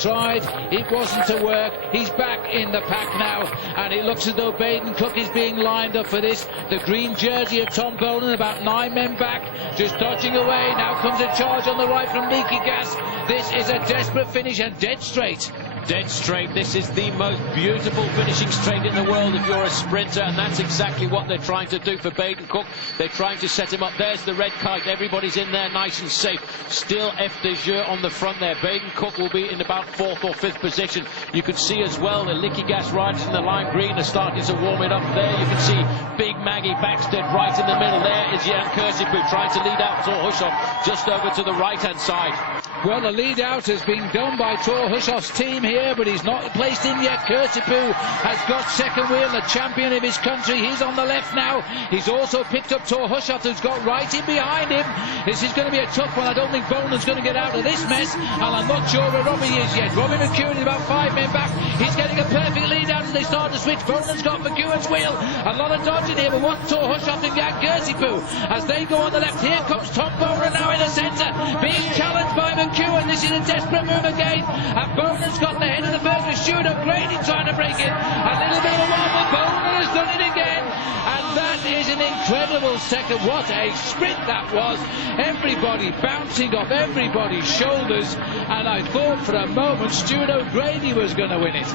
tried, it wasn't to work. He's back in the pack now, and it looks as though Baden Cook is being lined up for this. The green jersey of Tom Boonen, about 9 men back, just dodging away. Now comes a charge on the right from Leaky Gas. This is a desperate finish and dead straight. Dead straight. This is the most beautiful finishing straight in the world if you're a sprinter, and that's exactly what they're trying to do for Baden Cook. They're trying to set him up. There's the red kite. Everybody's in there nice and safe. Still F des Jeux on the front there. Baden Cook will be in about 4th or 5th position. You can see as well the Licky Gas riders in the lime green are starting to warm it up there. You can see Big Maggie Backstead right in the middle. There is Jan Kursipu trying to lead out Thor Hushovd just over to the right-hand side. Well, the lead out has been done by Thor Hushovd's team here, but he's not placed in yet. Kursipu has got second wheel, the champion of his country. He's on the left now. He's also picked up Thor Hushovd, who's got right in behind him. This is going to be a tough one. I don't think Bonen's going to get out of this mess, and I'm not sure where Robbie is yet. Robbie McEwen is about 5 men back. He's getting a perfect lead out as they start to switch. Bonen's got McEwen's wheel. A lot of dodging here, but what Thor Hushovd and Jan Kursipu as they go on the left. Here comes Tom Bonen now in the centre, being challenged by McEwen. This is a desperate move again, and Bonen's got the head of the first with Showdown. Grady trying to break it. A little bit of a wobble. Bonen has done it again, and that is an incredible second. What a sprint that was. Everybody bouncing off everybody's shoulders, and I thought for a moment Stuart O'Grady was going to win it.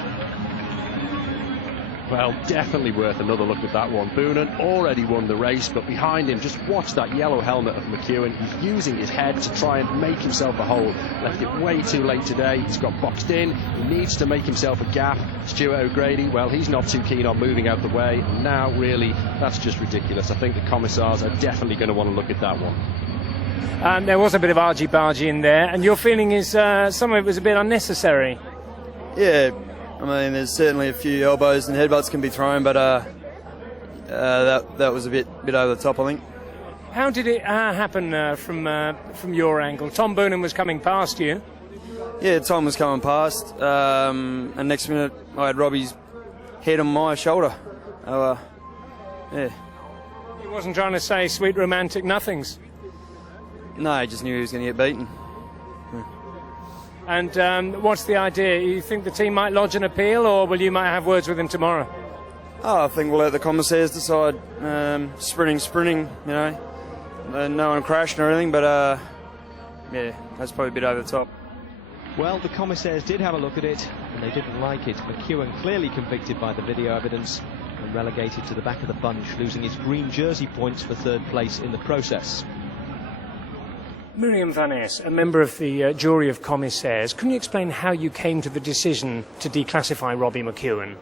Well, definitely worth another look at that one. Boonen already won the race, but behind him, just watch that yellow helmet of McEwen. He's using his head to try and make himself a hole. Left it way too late today. He's got boxed in. He needs to make himself a gap. Stuart O'Grady, well, he's not too keen on moving out the way. And now, really, that's just ridiculous. I think the commissars are definitely going to want to look at that one. There was a bit of argy-bargy in there, and your feeling is some of it was a bit unnecessary. Yeah, I mean, there's certainly a few elbows and headbutts can be thrown, but that was a bit over the top, I think. How did it happen from your angle? Tom Boonen was coming past you. Yeah, Tom was coming past, and next minute I had Robbie's head on my shoulder. Yeah. He wasn't trying to say sweet romantic nothings. No, he just knew he was going to get beaten. And what's the idea? You think the team might lodge an appeal, or will you might have words with him tomorrow? Oh, I think we'll let the commissaires decide. Sprinting, you know. No one crashed or anything, but yeah, that's probably a bit over the top. Well, the commissaires did have a look at it, and they didn't like it. McEwen clearly convicted by the video evidence and relegated to the back of the bunch, losing his green jersey points for third place in the process. Miriam Van Es, a member of the jury of commissaires, can you explain how you came to the decision to declassify Robbie McEwen?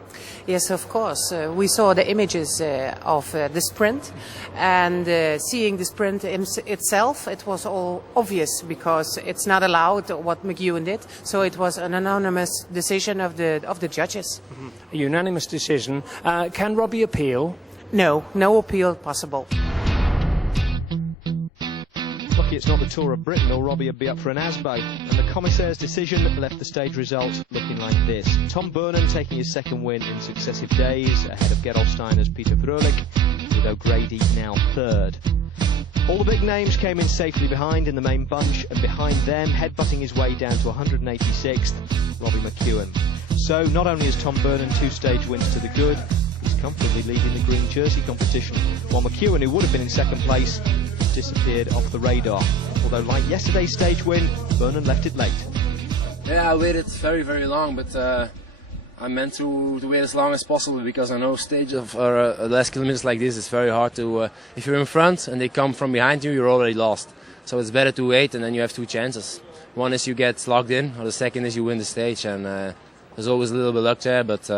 Yes, of course. We saw the images of the sprint, and seeing the sprint itself, it was all obvious because it's not allowed what McEwen did. So it was an anonymous decision of the judges. Mm-hmm. A unanimous decision. Can Robbie appeal? No appeal possible. Lucky it's not the Tour of Britain, or Robbie would be up for an ASBO. And the commissaires' decision left the stage result looking like this. Tom Boonen taking his second win in successive days, ahead of Gerolsteiner's Peter Vrolijk, with O'Grady now third. All the big names came in safely behind in the main bunch, and behind them, headbutting his way down to 186th, Robbie McEwen. So not only is Tom Boonen 2 stage wins to the good, he's comfortably leading the green jersey competition, while McEwen, who would have been in second place, disappeared off the radar. Although, like yesterday's stage win, Boonen left it late. Yeah, I waited very, very long, but I meant to wait as long as possible, because I know stage of last kilometers like this is very hard to. If you're in front and they come from behind you, you're already lost. So it's better to wait, and then you have 2 chances. One is you get locked in, or the second is you win the stage, and there's always a little bit of luck there. But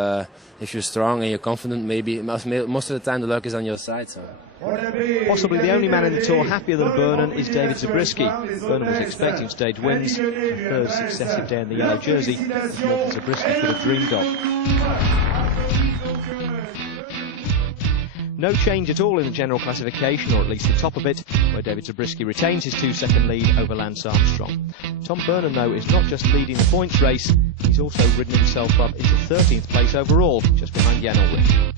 if you're strong and you're confident, maybe most of the time the luck is on your side. So. Possibly the only man in the Tour happier than Boonen is David Zabriskie. Boonen was expecting stage wins, a third successive day in the yellow jersey, as more than Zabriskie could have dreamed of. No change at all in the general classification, or at least the top of it, where David Zabriskie retains his 2-second lead over Lance Armstrong. Tom Boonen, though, is not just leading the points race, he's also ridden himself up into 13th place overall, just behind Jan Ullrich.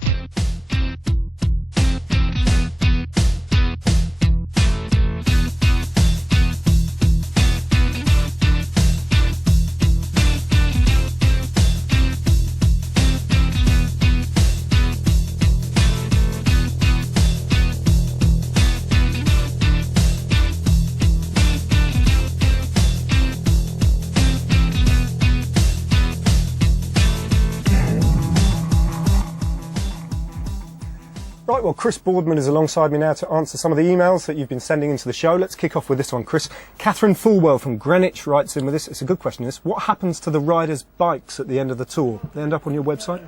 Right, well, Chris Boardman is alongside me now to answer some of the emails that you've been sending into the show. Let's kick off with this one, Chris. Catherine Fulwell from Greenwich writes in with this. It's a good question, this. What happens to the riders' bikes at the end of the tour? They end up on your website?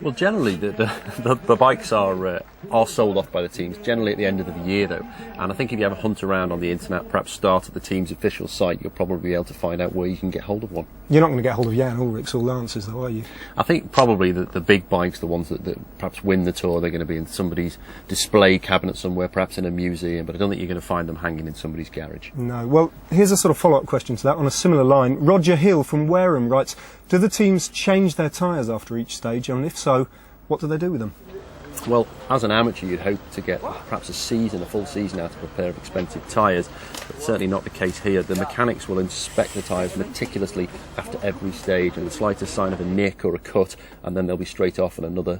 Well, generally, the bikes are sold off by the teams, generally at the end of the year, though. And I think if you have a hunt around on the internet, perhaps start at the team's official site, you'll probably be able to find out where you can get hold of one. You're not going to get hold of Jan Ullrich's or Lance's, though, are you? I think probably the big bikes, the ones that perhaps win the tour, they're going to be in somebody's display cabinet somewhere, perhaps in a museum, but I don't think you're going to find them hanging in somebody's garage. No. Well, here's a sort of follow-up question to that on a similar line. Roger Hill from Wareham writes, do the teams change their tyres after each stage, and if so, what do they do with them? Well, as an amateur, you'd hope to get perhaps a full season out of a pair of expensive tyres, but certainly not the case here. The mechanics will inspect the tyres meticulously after every stage, and the slightest sign of a nick or a cut, and then they'll be straight off and another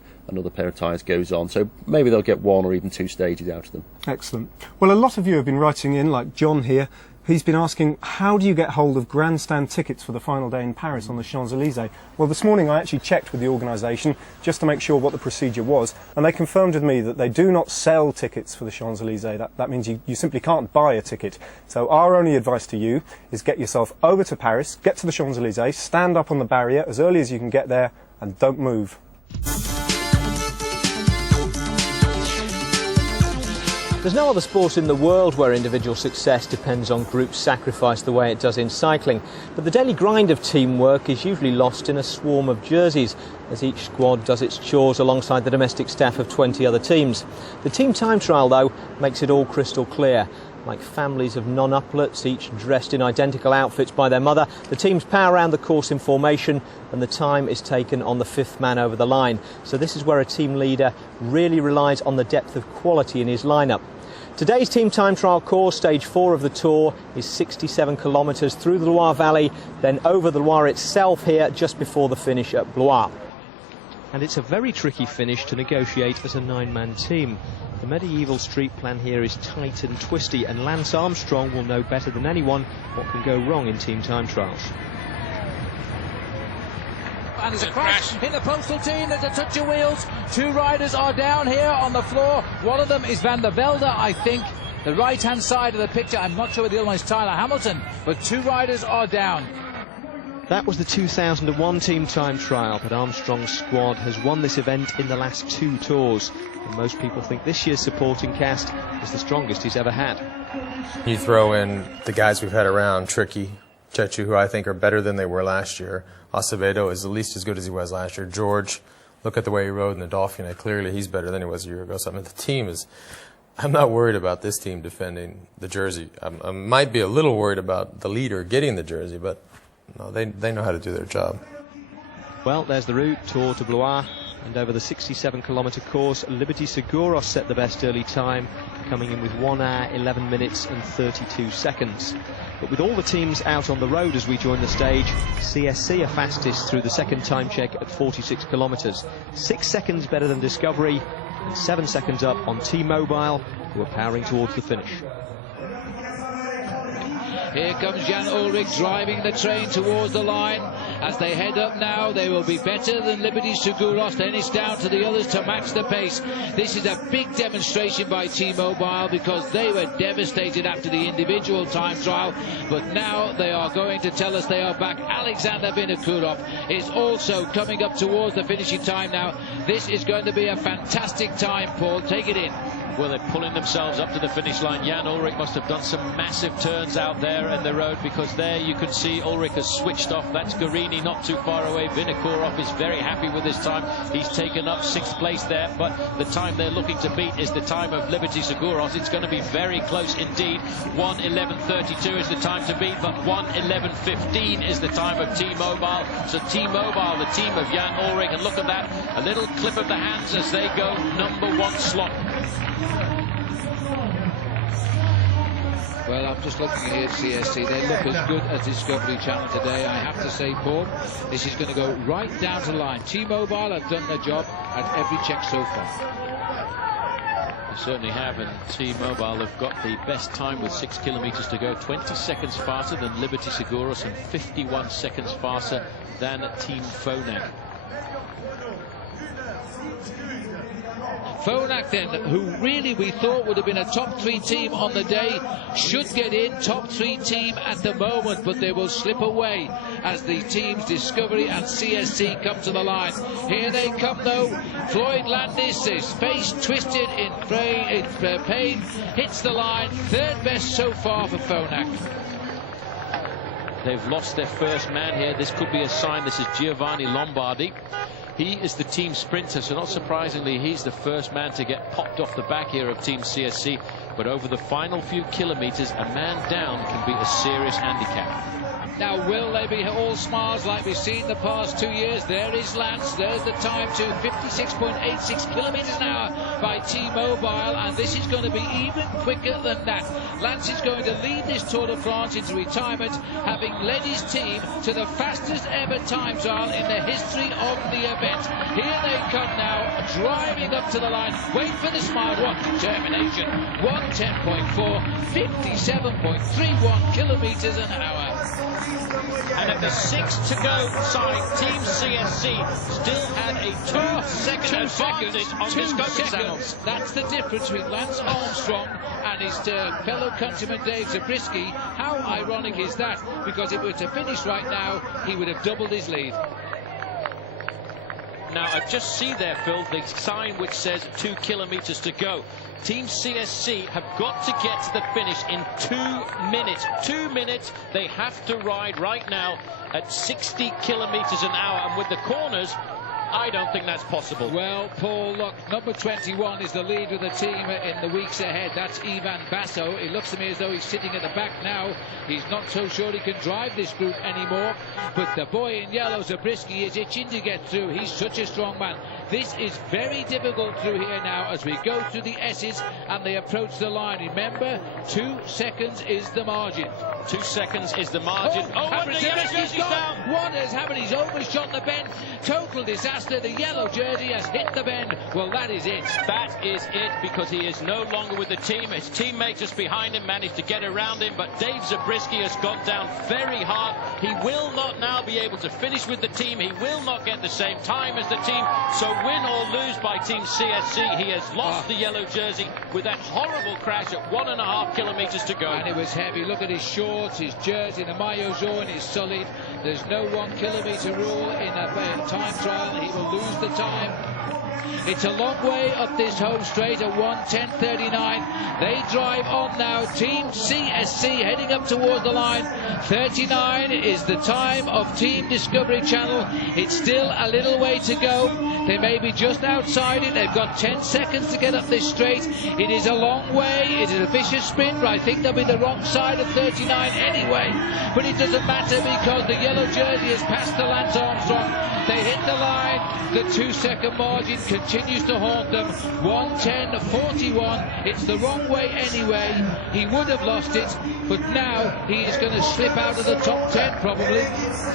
pair of tyres goes on. So maybe they'll get 1 or even 2 stages out of them. Excellent. Well, a lot of you have been writing in, like John here. He's been asking, how do you get hold of grandstand tickets for the final day in Paris on the Champs-Élysées? Well, this morning I actually checked with the organisation just to make sure what the procedure was, and they confirmed with me that they do not sell tickets for the Champs-Élysées. That means you simply can't buy a ticket. So our only advice to you is get yourself over to Paris, get to the Champs-Élysées, stand up on the barrier as early as you can get there, and don't move. There's no other sport in the world where individual success depends on group sacrifice the way it does in cycling, but the daily grind of teamwork is usually lost in a swarm of jerseys as each squad does its chores alongside the domestic staff of 20 other teams. The team time trial, though, makes it all crystal clear. Like families of non-uplets, each dressed in identical outfits by their mother, the teams power around the course in formation and the time is taken on the fifth man over the line. So this is where a team leader really relies on the depth of quality in his lineup. Today's team time trial course, stage 4 of the Tour, is 67 kilometres through the Loire Valley, then over the Loire itself here just before the finish at Blois. And it's a very tricky finish to negotiate as a 9-man team. The medieval street plan here is tight and twisty, and Lance Armstrong will know better than anyone what can go wrong in team time trials. And there's a crash in the postal team. There's a touch of wheels. 2 riders are down here on the floor. One of them is Van der Velde, I think. The right-hand side of the picture, I'm not sure whether the other one is Tyler Hamilton, but 2 riders are down. That was the 2001 team time trial, but Armstrong's squad has won this event in the last 2 tours. And most people think this year's supporting cast is the strongest he's ever had. You throw in the guys we've had around, Tricky, Chechu, who I think are better than they were last year. Acevedo is at least as good as he was last year. George, look at the way he rode in the Dauphiné. Clearly he's better than he was a year ago. So I mean, the team is... I'm not worried about this team defending the jersey. I might be a little worried about the leader getting the jersey, but no, they know how to do their job. Well, there's the route, Tour to Blois, and over the 67-kilometre course, Liberty Seguros set the best early time, coming in with 1 hour, 11 minutes and 32 seconds. But with all the teams out on the road as we join the stage, CSC are fastest through the second time check at 46 kilometres. 6 seconds better than Discovery, and 7 seconds up on T-Mobile, who are powering towards the finish. Here comes Jan Ullrich driving the train towards the line. As they head up now, they will be better than Liberty Seguros. Then it's down to the others to match the pace. This is a big demonstration by T-Mobile because they were devastated after the individual time trial. But now they are going to tell us they are back. Alexander Vinokurov is also coming up towards the finishing time now. This is going to be a fantastic time, Paul. Take it in. Well, they're pulling themselves up to the finish line. Jan Ullrich must have done some massive turns out there in the road, because there you can see Ullrich has switched off. That's Guarini not too far away. Vinokurov is very happy with his time. He's taken up 6th place there, but the time they're looking to beat is the time of Liberty Seguros. It's going to be very close indeed. 1:11:32 is the time to beat, but 1:11:15 is the time of T-Mobile. So T-Mobile, the team of Jan Ullrich, and look at that, a little clip of the hands as they go #1 slot. Well, I'm just looking here at CSC. They look as good as Discovery Channel today, I have to say, Paul. This is going to go right down to the line. T-Mobile have done their job at every check so far. They certainly have, and T-Mobile have got the best time with 6 kilometres to go. 20 seconds faster than Liberty Seguros and 51 seconds faster than Team Phonak. Phonak then, who really we thought would have been a top 3 team on the day, should get in, top 3 team at the moment, but they will slip away as the teams Discovery and CSC come to the line. Here they come though. Floyd Landis, his face twisted in pain, hits the line. 3rd best so far for Phonak. They've lost their first man here. This could be a sign. This is Giovanni Lombardi. He is the team sprinter, so not surprisingly, he's the first man to get popped off the back here of Team CSC. But over the final few kilometres, a man down can be a serious handicap. Now, will they be all smiles like we've seen the past 2 years? There is Lance. There's the time to 56.86 kilometres an hour by T-Mobile, and this is going to be even quicker than that. Lance is going to lead this Tour de France into retirement, having led his team to the fastest ever time trial in the history of the event. Here they come now, driving up to the line. Wait for the smile. What determination. 1:10.4, 57.31 kilometres an hour. And at the 6 to go sign, Team CSC still had a 2-second advantage on Discovery Channel. That's the difference with Lance Armstrong and his fellow countryman Dave Zabriskie. How ironic is that? Because if we were to finish right now, he would have doubled his lead. Now, I just see there, Phil, the sign which says 2 kilometres to go. Team CSC have got to get to the finish in 2 minutes. 2 minutes they have to ride right now at 60 kilometers an hour, and with the corners, I don't think that's possible. Well, Paul, look, number 21 is the leader of the team in the weeks ahead. That's Ivan Basso. It looks to me as though he's sitting at the back now. He's not so sure he can drive this group anymore. But the boy in yellow, Zabriskie, is itching to get through. He's such a strong man. This is very difficult through here now as we go through the S's and they approach the line. Remember, 2 seconds is the margin. 2 seconds is the margin. And Zabriskie's down. What has happened? He's overshot the bend. Total disaster. The yellow jersey has hit the bend. Well, that is it. That is it, because he is no longer with the team. His teammates just behind him managed to get around him, but Dave Zabriskie has gone down very hard. He will not now be able to finish with the team. He will not get the same time as the team. So win or lose by Team CSC, he has lost the yellow jersey with that horrible crash at 1.5 kilometers to go. And it was heavy. Look at his shorts, his jersey, the maillot jaune is sullied. There's no 1 kilometer rule in a time trial. He will lose the time. It's a long way up this home straight at 1:10.39. They drive on now. Team CSC heading up towards the line. 39 is the time of Team Discovery Channel. It's still a little way to go. They may be just outside it. They've got 10 seconds to get up this straight. It is a long way. It is a vicious sprint, but I think they'll be the wrong side of 39 anyway. But it doesn't matter because the yellow jersey has passed the Lance Armstrong. They hit the line. The 2-second margin continues to haunt them. 1:10.41. It's the wrong way anyway. He would have lost it, but now he is going to slip out of the top 10 probably.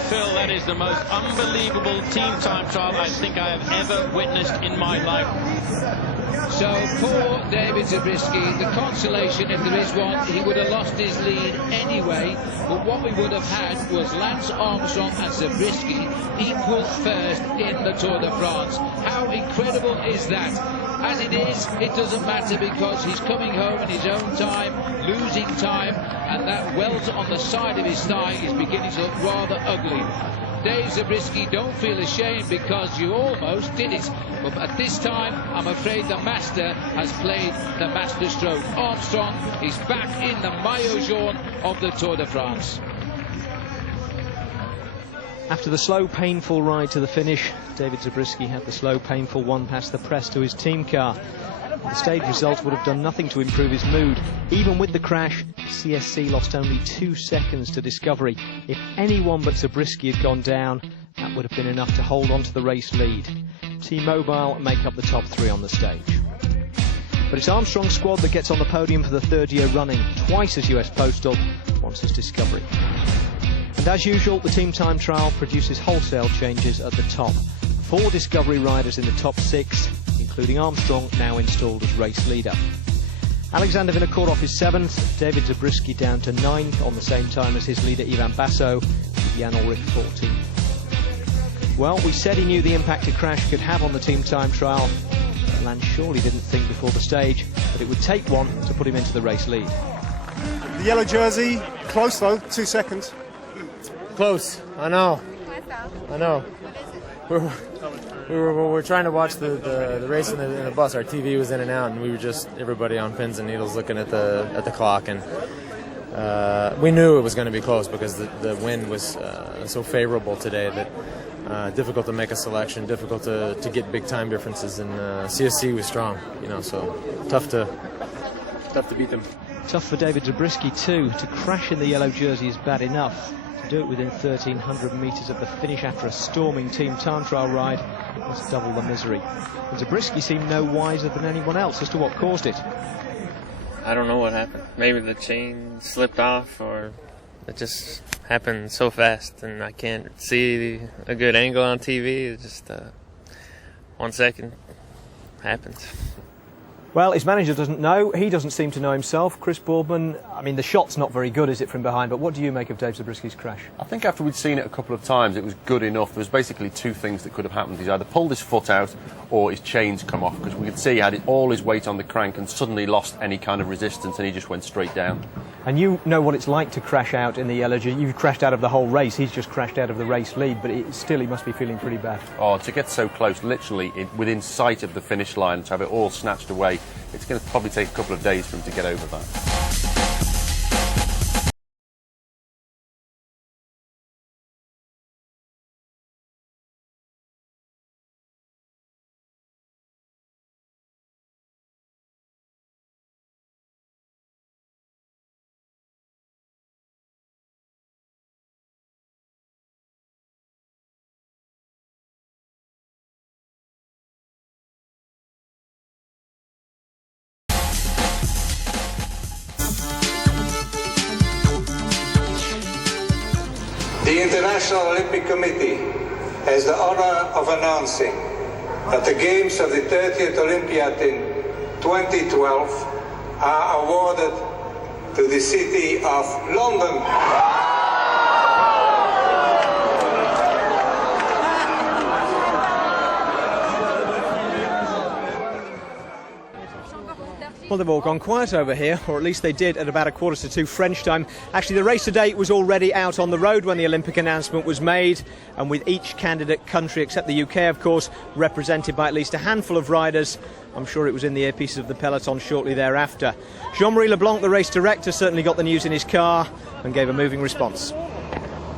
Phil, that is the most unbelievable team time trial I think I have ever witnessed in my life. So poor David Zabriskie, the consolation, if there is one, he would have lost his lead anyway, but what we would have had was Lance Armstrong and Zabriskie equal first in the Tour de France. How incredible is that? As it is, it doesn't matter because he's coming home in his own time, losing time, and that welt on the side of his thigh is beginning to look rather ugly. Dave Zabriskie, don't feel ashamed because you almost did it. But at this time, I'm afraid the master has played the master stroke. Armstrong is back in the maillot jaune of the Tour de France. After the slow, painful ride to the finish, David Zabriskie had the slow, painful one past the press to his team car. The stage results would have done nothing to improve his mood. Even with the crash, CSC lost only 2 seconds to Discovery. If anyone but Zabriskie had gone down, that would have been enough to hold on to the race lead. T-Mobile make up the top 3 on the stage. But it's Armstrong's squad that gets on the podium for the 3rd year running, twice as US Postal, once as Discovery. And as usual, the team time trial produces wholesale changes at the top. 4 Discovery riders in the top 6, including Armstrong, now installed as race leader. Alexander Vinokourov is 7th, David Zabriskie down to 9th on the same time as his leader Ivan Basso, with Jan Ullrich 14th. Well, we said he knew the impact a crash could have on the team time trial. Lance surely didn't think before the stage that it would take one to put him into the race lead. The yellow jersey, close though, 2 seconds. Close, I know. We were trying to watch the race in the bus. Our TV was in and out, and we were just everybody on pins and needles looking at the clock. And we knew it was going to be close because the wind was so favorable today that difficult to make a selection, difficult to get big time differences. And CSC was strong, so tough to beat them. Tough for David Zabriskie too. To crash in the yellow jersey is bad enough. To do it within 1,300 metres of the finish after a storming team time trial ride was double the misery. And Zabriskie seemed no wiser than anyone else as to what caused it. I don't know what happened. Maybe the chain slipped off, or it just happened so fast and I can't see a good angle on TV. It's just 1 second happens. Well, his manager doesn't know. He doesn't seem to know himself. Chris Boardman, I mean, the shot's not very good, is it, from behind? But what do you make of Dave Zabriskie's crash? I think after we'd seen it a couple of times, it was good enough. There was basically 2 things that could have happened. He's either pulled his foot out or his chains come off, because we could see he had all his weight on the crank and suddenly lost any kind of resistance and he just went straight down. And you know what it's like to crash out in the yellow jersey. You've crashed out of the whole race. He's just crashed out of the race lead, but still he must be feeling pretty bad. Oh, to get so close, literally within sight of the finish line, to have it all snatched away, it's going to probably take a couple of days for him to get over that. The International Olympic Committee has the honor of announcing that the Games of the 30th Olympiad in 2012 are awarded to the city of London. Well, they've all gone quiet over here, or at least they did at about 1:45 French time. Actually, the race today was already out on the road when the Olympic announcement was made, and with each candidate country, except the UK, of course, represented by at least a handful of riders. I'm sure it was in the earpieces of the peloton shortly thereafter. Jean-Marie Leblanc, the race director, certainly got the news in his car and gave a moving response.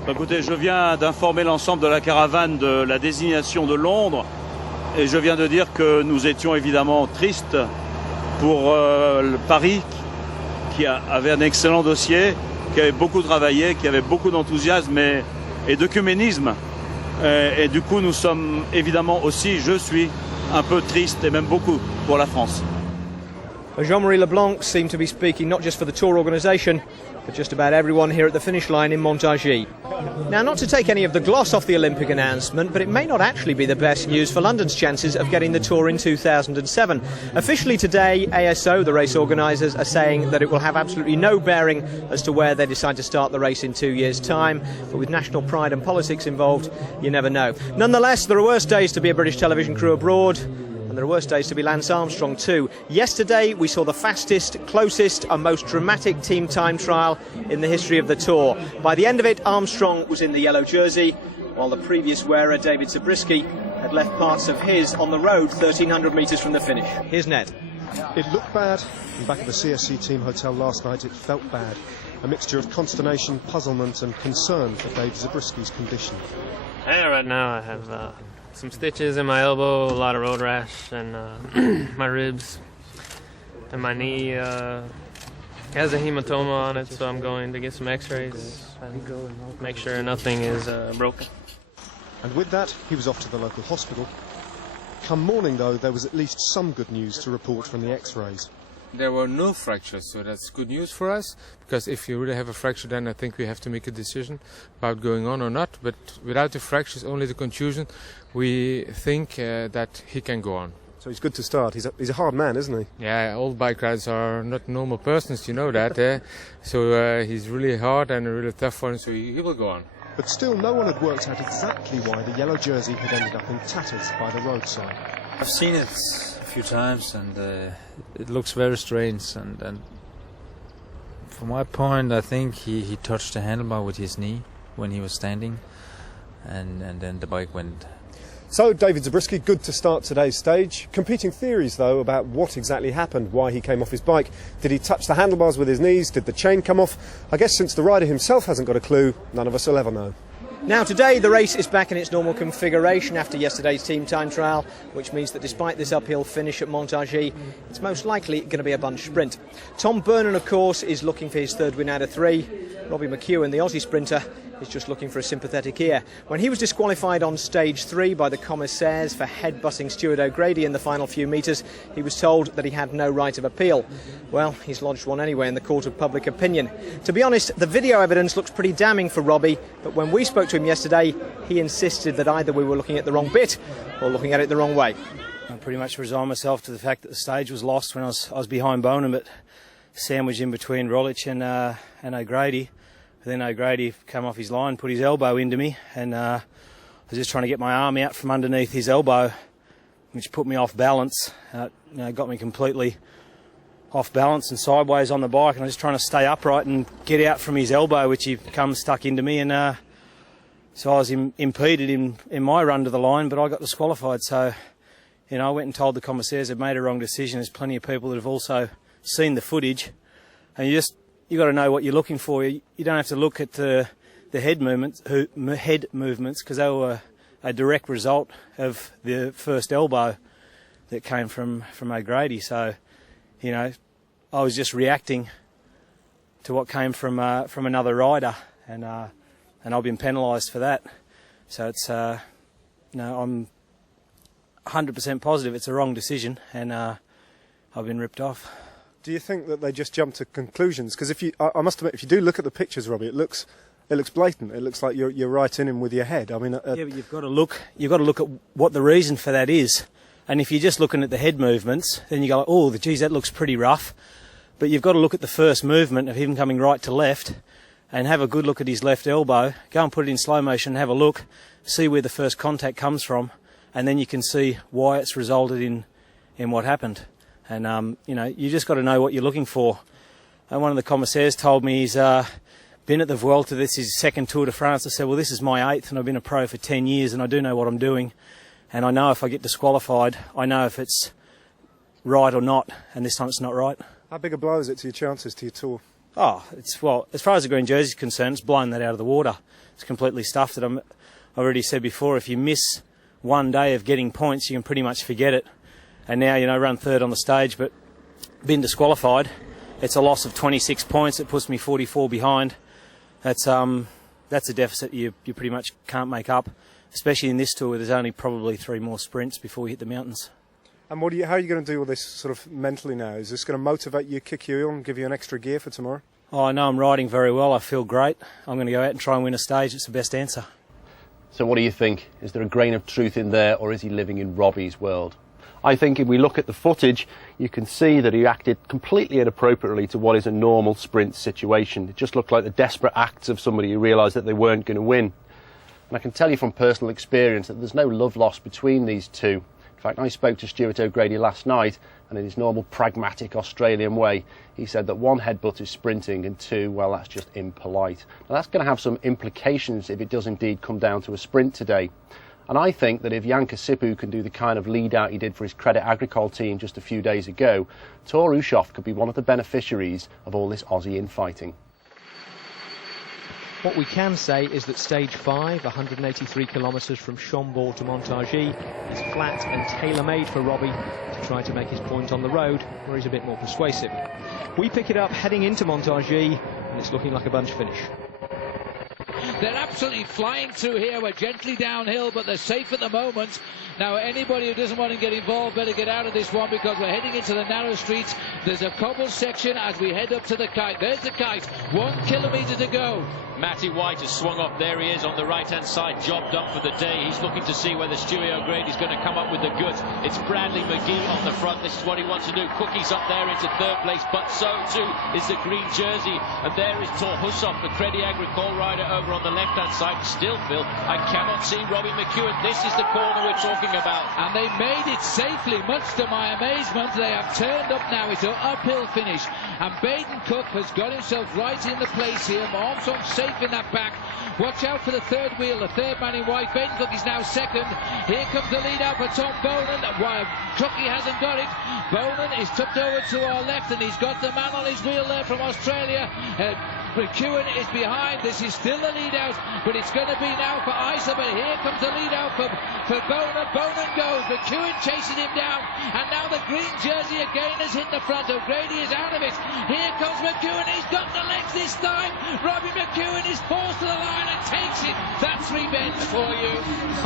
Écoutez, je viens d'informer l'ensemble de la caravane de la désignation de Londres, et je viens de dire que nous étions évidemment tristes pour le Paris, qui avait un excellent dossier, qui avait beaucoup travaillé, qui avait beaucoup d'enthousiasme et d'œcuménisme. Et du coup, nous sommes évidemment aussi, je suis un peu triste, et même beaucoup, pour la France. Jean-Marie Leblanc seemed to be speaking not just for the Tour organisation, but just about everyone here at the finish line in Montargis. Now, not to take any of the gloss off the Olympic announcement, but it may not actually be the best news for London's chances of getting the Tour in 2007. Officially today, ASO, the race organisers, are saying that it will have absolutely no bearing as to where they decide to start the race in 2 years' time, but with national pride and politics involved, you never know. Nonetheless, there are worse days to be a British television crew abroad. And there are worse days to be Lance Armstrong too. Yesterday we saw the fastest, closest and most dramatic team time trial in the history of the Tour. By the end of it, Armstrong was in the yellow jersey, while the previous wearer, David Zabriskie, had left parts of his on the road 1,300 metres from the finish. Here's Ned. It looked bad, and back at the CSC team hotel last night it felt bad. A mixture of consternation, puzzlement and concern for David Zabriskie's condition. Yeah, right now I have some stitches in my elbow, a lot of road rash, and my ribs, and my knee has a hematoma on it, so I'm going to get some x-rays and make sure nothing is broken. And with that, he was off to the local hospital. Come morning, though, there was at least some good news to report from the x-rays. There were no fractures, so that's good news for us, because if you really have a fracture, then I think we have to make a decision about going on or not. But without the fractures, only the contusion, we think that he can go on. So he's good to start. He's a hard man, isn't he? Yeah, all bike riders are not normal persons, you know that. So he's really hard and a really tough one, so he will go on. But still, no one had worked out exactly why the yellow jersey had ended up in tatters by the roadside. I've seen it a few times, and it looks very strange. And from my point, I think he touched the handlebar with his knee when he was standing, and then the bike went. So David Zabriskie, good to start today's stage. Competing theories, though, about what exactly happened, why he came off his bike. Did he touch the handlebars with his knees? Did the chain come off? I guess since the rider himself hasn't got a clue, none of us will ever know. Now today the race is back in its normal configuration after yesterday's team time trial, which means that despite this uphill finish at Montargis, it's most likely going to be a bunch sprint. Tom Burnham, of course, is looking for his third win out of 3. Robbie McEwen, the Aussie sprinter, is just looking for a sympathetic ear. When he was disqualified on stage 3 by the commissaires for head-butting Stuart O'Grady in the final few metres, he was told that he had no right of appeal. Well, he's lodged one anyway in the court of public opinion. To be honest, the video evidence looks pretty damning for Robbie, but when we spoke to him yesterday, he insisted that either we were looking at the wrong bit or looking at it the wrong way. I pretty much resigned myself to the fact that the stage was lost when I was behind Burnham, but sandwiched in between Ullrich and O'Grady. Then O'Grady came off his line, put his elbow into me, and I was just trying to get my arm out from underneath his elbow, which put me off balance. Got me completely off balance and sideways on the bike, and I was just trying to stay upright and get out from his elbow, which he come stuck into me, and so I was impeded in my run to the line, but I got disqualified. So, you know, I went and told the commissaires they'd made a wrong decision. There's plenty of people that have also seen the footage, and you got to know what you're looking for. You don't have to look at the head movements, because they were a direct result of the first elbow that came from O'Grady. So, you know, I was just reacting to what came from another rider, and I've been penalised for that. So it's I'm 100% positive it's a wrong decision, and I've been ripped off. Do you think that they just jump to conclusions? Because I must admit, if you do look at the pictures, Robbie, it looks blatant. It looks like you're right in him with your head. I mean, yeah, but you've got to look at what the reason for that is. And if you're just looking at the head movements, then you go, oh, geez, that looks pretty rough. But you've got to look at the first movement of him coming right to left, and have a good look at his left elbow. Go and put it in slow motion and have a look, see where the first contact comes from, and then you can see why it's resulted in what happened. And you know, you just got to know what you're looking for. And one of the commissaires told me he's been at the Vuelta. This is his second Tour de France. I said, well, this is my 8th, and I've been a pro for 10 years, and I do know what I'm doing. And I know if I get disqualified, I know if it's right or not, and this time it's not right. How big a blow is it to your chances, to your Tour? Oh, well, as far as the green jersey is concerned, it's blown that out of the water. It's completely stuffed it. I've already said before, if you miss one day of getting points, you can pretty much forget it. And now, you know, run third on the stage, but been disqualified. It's a loss of 26 points. It puts me 44 behind. That's a deficit you pretty much can't make up, especially in this tour where there's only probably 3 more sprints before we hit the mountains. And how are you going to deal with this sort of mentally now? Is this going to motivate you, kick you on, give you an extra gear for tomorrow? Oh, I know I'm riding very well. I feel great. I'm going to go out and try and win a stage. It's the best answer. So what do you think? Is there a grain of truth in there, or is he living in Robbie's world? I think if we look at the footage, you can see that he acted completely inappropriately to what is a normal sprint situation. It just looked like the desperate acts of somebody who realised that they weren't going to win. And I can tell you from personal experience that there's no love lost between these two. In fact, I spoke to Stuart O'Grady last night, and in his normal pragmatic Australian way, he said that 1, headbutt is sprinting, and 2, well, that's just impolite. Now, that's going to have some implications if it does indeed come down to a sprint today. And I think that if Jan Kasipu can do the kind of lead-out he did for his Credit Agricole team just a few days ago, Thor Hushovd could be one of the beneficiaries of all this Aussie infighting. What we can say is that stage 5, 183 kilometres from Chambord to Montargis, is flat and tailor-made for Robbie to try to make his point on the road, where he's a bit more persuasive. We pick it up heading into Montargis, and it's looking like a bunch finish. They're absolutely flying through here. We're gently downhill, but they're safe at the moment. Now, anybody who doesn't want to get involved better get out of this one, because we're heading into the narrow streets. There's a cobble section as we head up to the kite. There's the kite. 1 kilometre to go. Matty White has swung up. There he is on the right-hand side, job done for the day. He's looking to see whether Stewie O'Grady's going to come up with the goods. It's Bradley McGee on the front. This is what he wants to do. Cookie's up there into 3rd place, but so too is the green jersey. And there is Thor Hushovd, the Credit Agricole rider, over on the left-hand side. Still, Phil, I cannot see Robbie McEwen. This is the corner we're talking about. And they made it safely, much to my amazement. They have turned up now. It's an uphill finish. And Baden Cook has got himself right in the place here. Armstrong safe in that back. Watch out for the 3rd wheel, the 3rd man in white. Baden Cook is now 2nd. Here comes the lead out for Tom Bonan. While Cookie hasn't got it, Bonan is tucked over to our left, and he's got the man on his wheel there from Australia. McEwen is behind. This is still the lead out, but it's going to be now for Isa. But here comes the lead out for Bonan. Bonan goes. McEwen chasing him down, and now the green jersey again has hit the front. O'Grady is out of it. Here comes McEwen. He's got the legs this time. Robbie McEwen is forced to the line and takes it. That's revenge for you.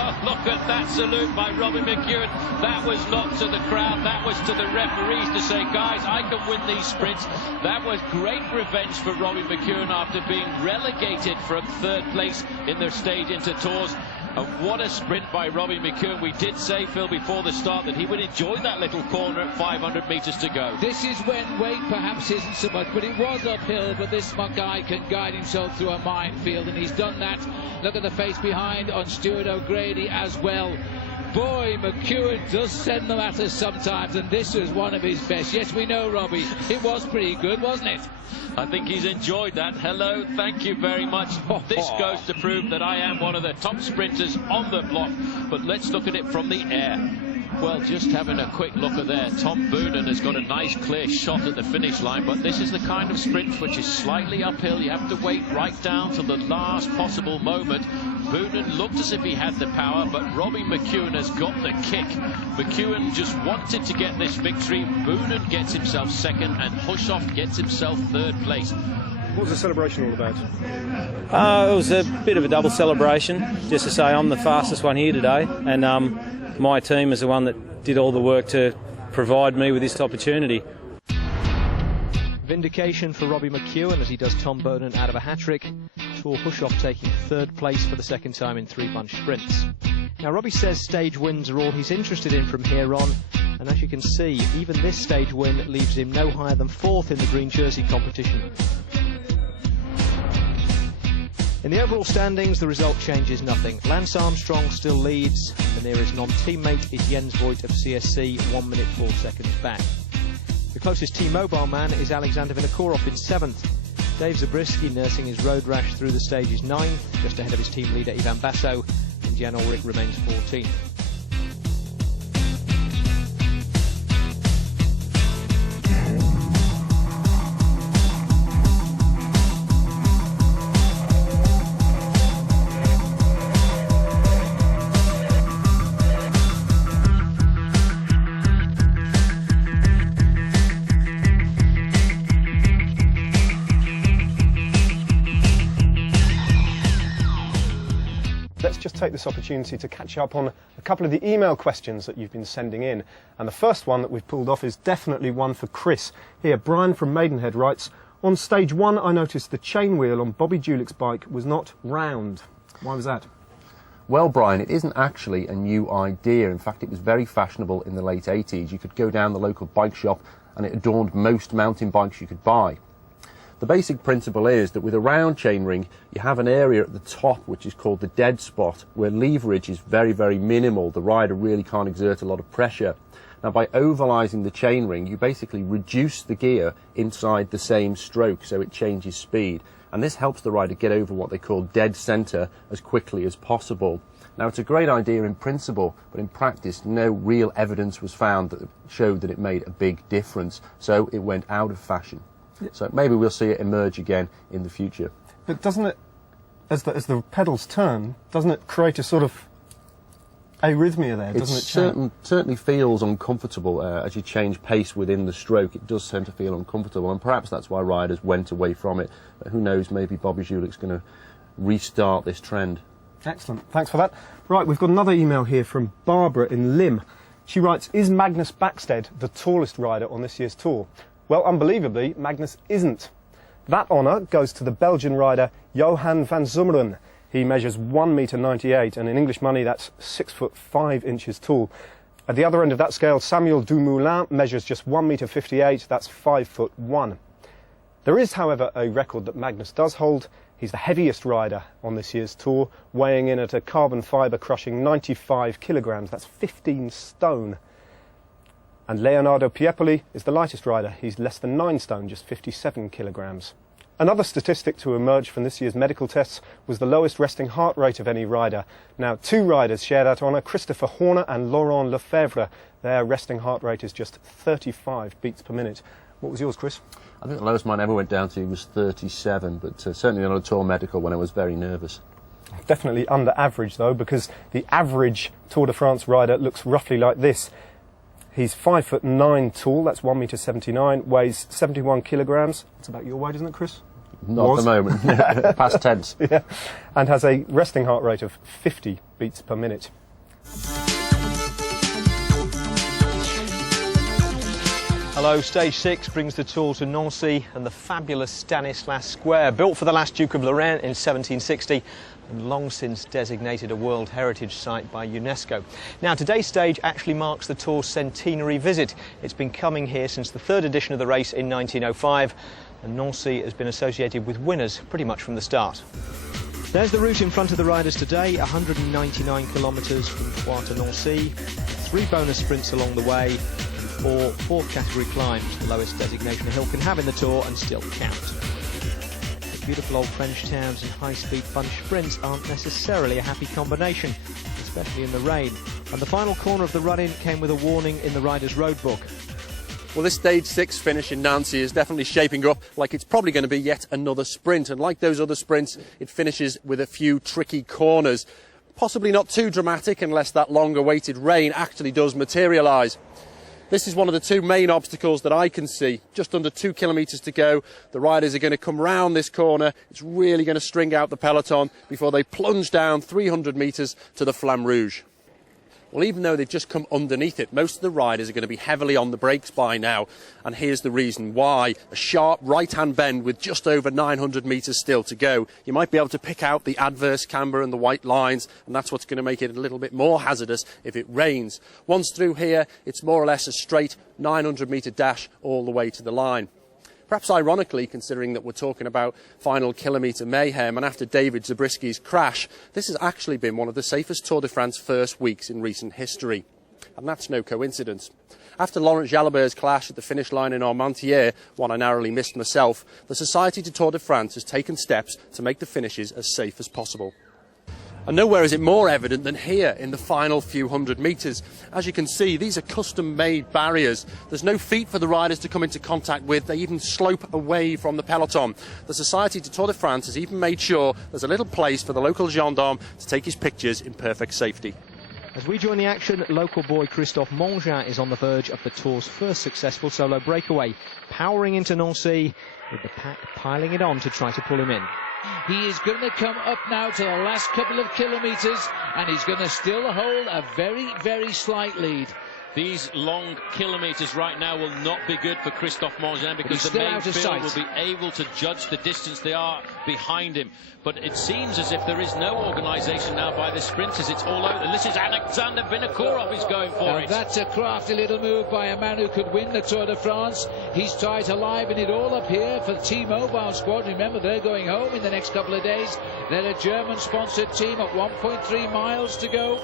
Oh, look at that salute by Robbie McEwen. That was not to the crowd. That was to the referees to say, guys, I can win these sprints. That was great revenge for Robbie McEwen after being relegated from 3rd place in their stage into Tours. And what a sprint by Robbie McEwen. We did say, Phil, before the start that he would enjoy that little corner at 500 metres to go. This is when weight perhaps isn't so much, but it was uphill, but this guy can guide himself through a minefield, and he's done that. Look at the face behind on Stuart O'Grady as well. boy, McEwen does send them at us sometimes, and this was one of his best. Yes, we know, Robbie. It was pretty good, wasn't it? I think he's enjoyed that. Hello, thank you very much. This goes to prove that I am one of the top sprinters on the block. But let's look at it from the air. Well, just having a quick look at there, Tom Boonen has got a nice clear shot at the finish line, but this is the kind of sprint which is slightly uphill. You have to wait right down to the last possible moment. Boonen looked as if he had the power, but Robbie McEwen has got the kick. McEwen just wanted to get this victory. Boonen gets himself second, and Hushovd gets himself third place. What was the celebration all about? It was a bit of a double celebration, just to say I'm the fastest one here today, and my team is the one that did all the work to provide me with this opportunity. Vindication for Robbie McEwen as he does Tom Boonen out of a hat-trick. Thor Hushovd taking third place for the second time in 3-bunch sprints. Now Robbie says stage wins are all he's interested in from here on, and as you can see, even this stage win leaves him no higher than 4th in the green jersey competition. In the overall standings, the result changes nothing. Lance Armstrong still leads. The nearest non-teammate is Jens Voigt of CSC, 1 minute 4 seconds back. The closest T-Mobile man is Alexander Vinokourov in 7th. Dave Zabriskie, nursing his road rash through the stage, is 9th, just ahead of his team leader Ivan Basso, and Jan Ullrich remains 14th. Let's just take this opportunity to catch up on a couple of the email questions that you've been sending in. And the first one that we've pulled off is definitely one for Chris. Here, Brian from Maidenhead writes, on stage 1 I noticed the chain wheel on Bobby Julich's bike was not round. Why was that? Well, Brian, it isn't actually a new idea. In fact, it was very fashionable in the late 80s. You could go down the local bike shop and it adorned most mountain bikes you could buy. The basic principle is that with a round chainring, you have an area at the top which is called the dead spot, where leverage is very, very minimal. The rider really can't exert a lot of pressure. Now, by ovalising the chainring, you basically reduce the gear inside the same stroke, so it changes speed. And this helps the rider get over what they call dead centre as quickly as possible. Now, it's a great idea in principle, but in practice, no real evidence was found that showed that it made a big difference. So it went out of fashion. So maybe we'll see it emerge again in the future. But doesn't it, as the pedals turn, doesn't it create a sort of arrhythmia there, doesn't it? Certainly feels uncomfortable as you change pace within the stroke. It does tend to feel uncomfortable, and perhaps that's why riders went away from it. But who knows, maybe Bobby Julich's going to restart this trend. Excellent, thanks for that. Right, we've got another email here from Barbara in Lim. She writes, is Magnus Backstedt the tallest rider on this year's Tour? Well, unbelievably, Magnus isn't. That honour goes to the Belgian rider Johan van Zummeren. He measures 1 metre 98, and in English money that's 6 foot 5 inches tall. At the other end of that scale, Samuel Dumoulin measures just 1 metre 58, that's 5 foot 1. There is, however, a record that Magnus does hold. He's the heaviest rider on this year's Tour, weighing in at a carbon fibre crushing 95 kilograms, that's 15 stone. And Leonardo Piepoli is the lightest rider. He's less than 9 stone, just 57 kilograms. Another statistic to emerge from this year's medical tests was the lowest resting heart rate of any rider. Now, 2 riders share that honour, Christopher Horner and Laurent Lefebvre. Their resting heart rate is just 35 beats per minute. What was yours, Chris? I think the lowest mine ever went down to was 37, but certainly not a Tour medical when I was very nervous. Definitely under average, though, because the average Tour de France rider looks roughly like this. He's 5 foot 9 tall, that's 1 metre 79, weighs 71 kilograms. That's about your weight, isn't it, Chris? Not at the moment, past tense. Yeah. And has a resting heart rate of 50 beats per minute. Hello, stage 6 brings the Tour to Nancy and the fabulous Stanislas Square, built for the last Duke of Lorraine in 1760 and long since designated a World Heritage Site by UNESCO. Now, today's stage actually marks the Tour's centenary visit. It's been coming here since the 3rd edition of the race in 1905, and Nancy has been associated with winners pretty much from the start. There's the route in front of the riders today, 199 kilometres from Troyes to Nancy, 3 bonus sprints along the way, and 4 fourth category climbs, the lowest designation a hill can have in the Tour and still count. The beautiful old French towns and high-speed bunch sprints aren't necessarily a happy combination, especially in the rain, and the final corner of the run-in came with a warning in the rider's road book. Well, this stage 6 finish in Nancy is definitely shaping up like it's probably going to be yet another sprint, and like those other sprints, it finishes with a few tricky corners. Possibly not too dramatic unless that long-awaited rain actually does materialise. This is one of the 2 main obstacles that I can see. Just under 2 kilometres to go. The riders are going to come round this corner. It's really going to string out the peloton before they plunge down 300 metres to the Flamme Rouge. Well, even though they've just come underneath it, most of the riders are going to be heavily on the brakes by now. And here's the reason why. A sharp right-hand bend with just over 900 metres still to go. You might be able to pick out the adverse camber and the white lines, and that's what's going to make it a little bit more hazardous if it rains. Once through here, it's more or less a straight 900-metre dash all the way to the line. Perhaps ironically, considering that we're talking about final kilometre mayhem, and after David Zabriskie's crash, this has actually been one of the safest Tour de France first weeks in recent history. And that's no coincidence. After Laurent Jalibert's clash at the finish line in Armentières, one I narrowly missed myself, the Société du Tour de France has taken steps to make the finishes as safe as possible. And nowhere is it more evident than here in the final few hundred metres. As you can see, these are custom-made barriers. There's no feet for the riders to come into contact with. They even slope away from the peloton. The Société du Tour de France has even made sure there's a little place for the local gendarme to take his pictures in perfect safety. As we join the action, local boy Christophe Mongin is on the verge of the Tour's first successful solo breakaway, powering into Nancy, with the pack piling it on to try to pull him in. He is going to come up now to the last couple of kilometres, and he's going to still hold a very, very slight lead. These long kilometres right now will not be good for Christophe Mongin, because the main field will be able to judge the distance they are behind him. But it seems as if there is no organisation now by the sprinters. It's all over. This is Alexander Vinokourov is going for it. That's a crafty little move by a man who could win the Tour de France. He's tried to liven it all up here for the T-Mobile squad. Remember, they're going home in the next couple of days. They're a German-sponsored team at 1.3 miles to go.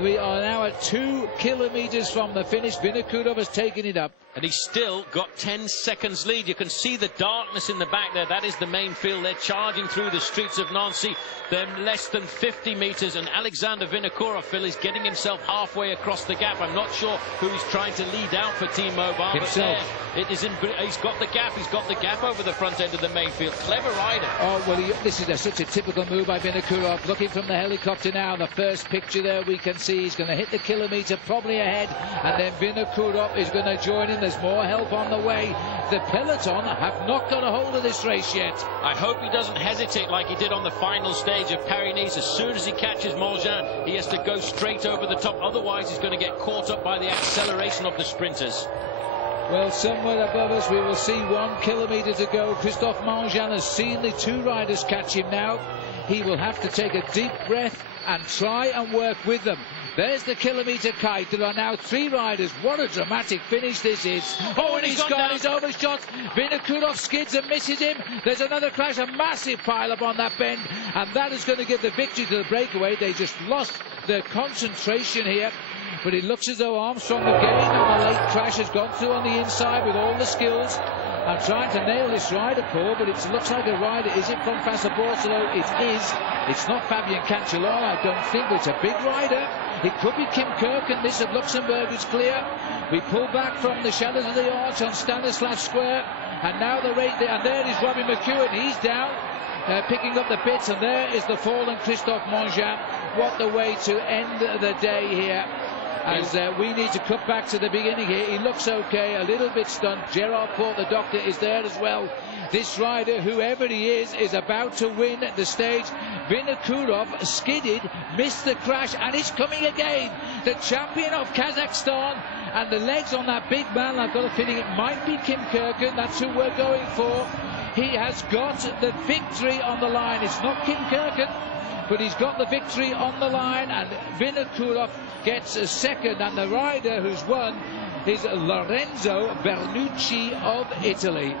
We are now at 2 kilometres from the finish. Vinokourov has taken it up. And he's still got 10 seconds lead. You can see the darkness in the back there. That is the main field. They're charging through the streets of Nancy. They're less than 50 metres, and Alexander Vinokourov, Phil, is getting himself halfway across the gap. I'm not sure who he's trying to lead out for T-Mobile, but there, it is in, he's got the gap. He's got the gap over the front end of the main field. Clever rider. Oh, well, this is such a typical move by Vinokourov. Looking from the helicopter now, the first picture there we can see he's going to hit the kilometre probably ahead, and then Vinokourov is going to join in. There's more help on the way. The peloton have not got a hold of this race yet. I hope he doesn't hesitate like he did on the final stage of Pyrenees. As soon as he catches Mongin, he has to go straight over the top. Otherwise, he's going to get caught up by the acceleration of the sprinters. Well, somewhere above us, we will see 1 kilometre to go. Christophe Mongin has seen the 2 riders catch him now. He will have to take a deep breath and try and work with them. There's the kilometre kite. There are now 3 riders. What a dramatic finish this is. Oh, and he's gone. He's overshot. Vinokourov skids and misses him. There's another crash, a massive pile up on that bend, and that is going to give the victory to the breakaway. They just lost their concentration here. But it looks as though Armstrong again on the late crash has gone through on the inside with all the skills. I'm trying to nail this rider, Paul, but it looks like a rider. Is it from Basso? It is. It's not Fabien Cancellara, I don't think, but it's a big rider. It could be Kim Kirken. This of Luxembourg is clear. We pull back from the shadows of the arch on Stanislas Square, and now the race there. And there is Robbie McEwen. He's down, picking up the bits, and there is the fallen Christophe Mongin. What the way to end the day here. As we need to cut back to the beginning here. He looks okay, a little bit stunned. Gerard Port, the doctor, is there as well. This rider, whoever he is about to win the stage. Vinokourov skidded, missed the crash, and is coming again. The champion of Kazakhstan, and the legs on that big man, I've got a feeling it might be Kim Kirken. That's who we're going for. He has got the victory on the line. It's not Kim Kirken, but he's got the victory on the line, and Vinokourov gets a second, and the rider who's won is Lorenzo Bernucci of Italy.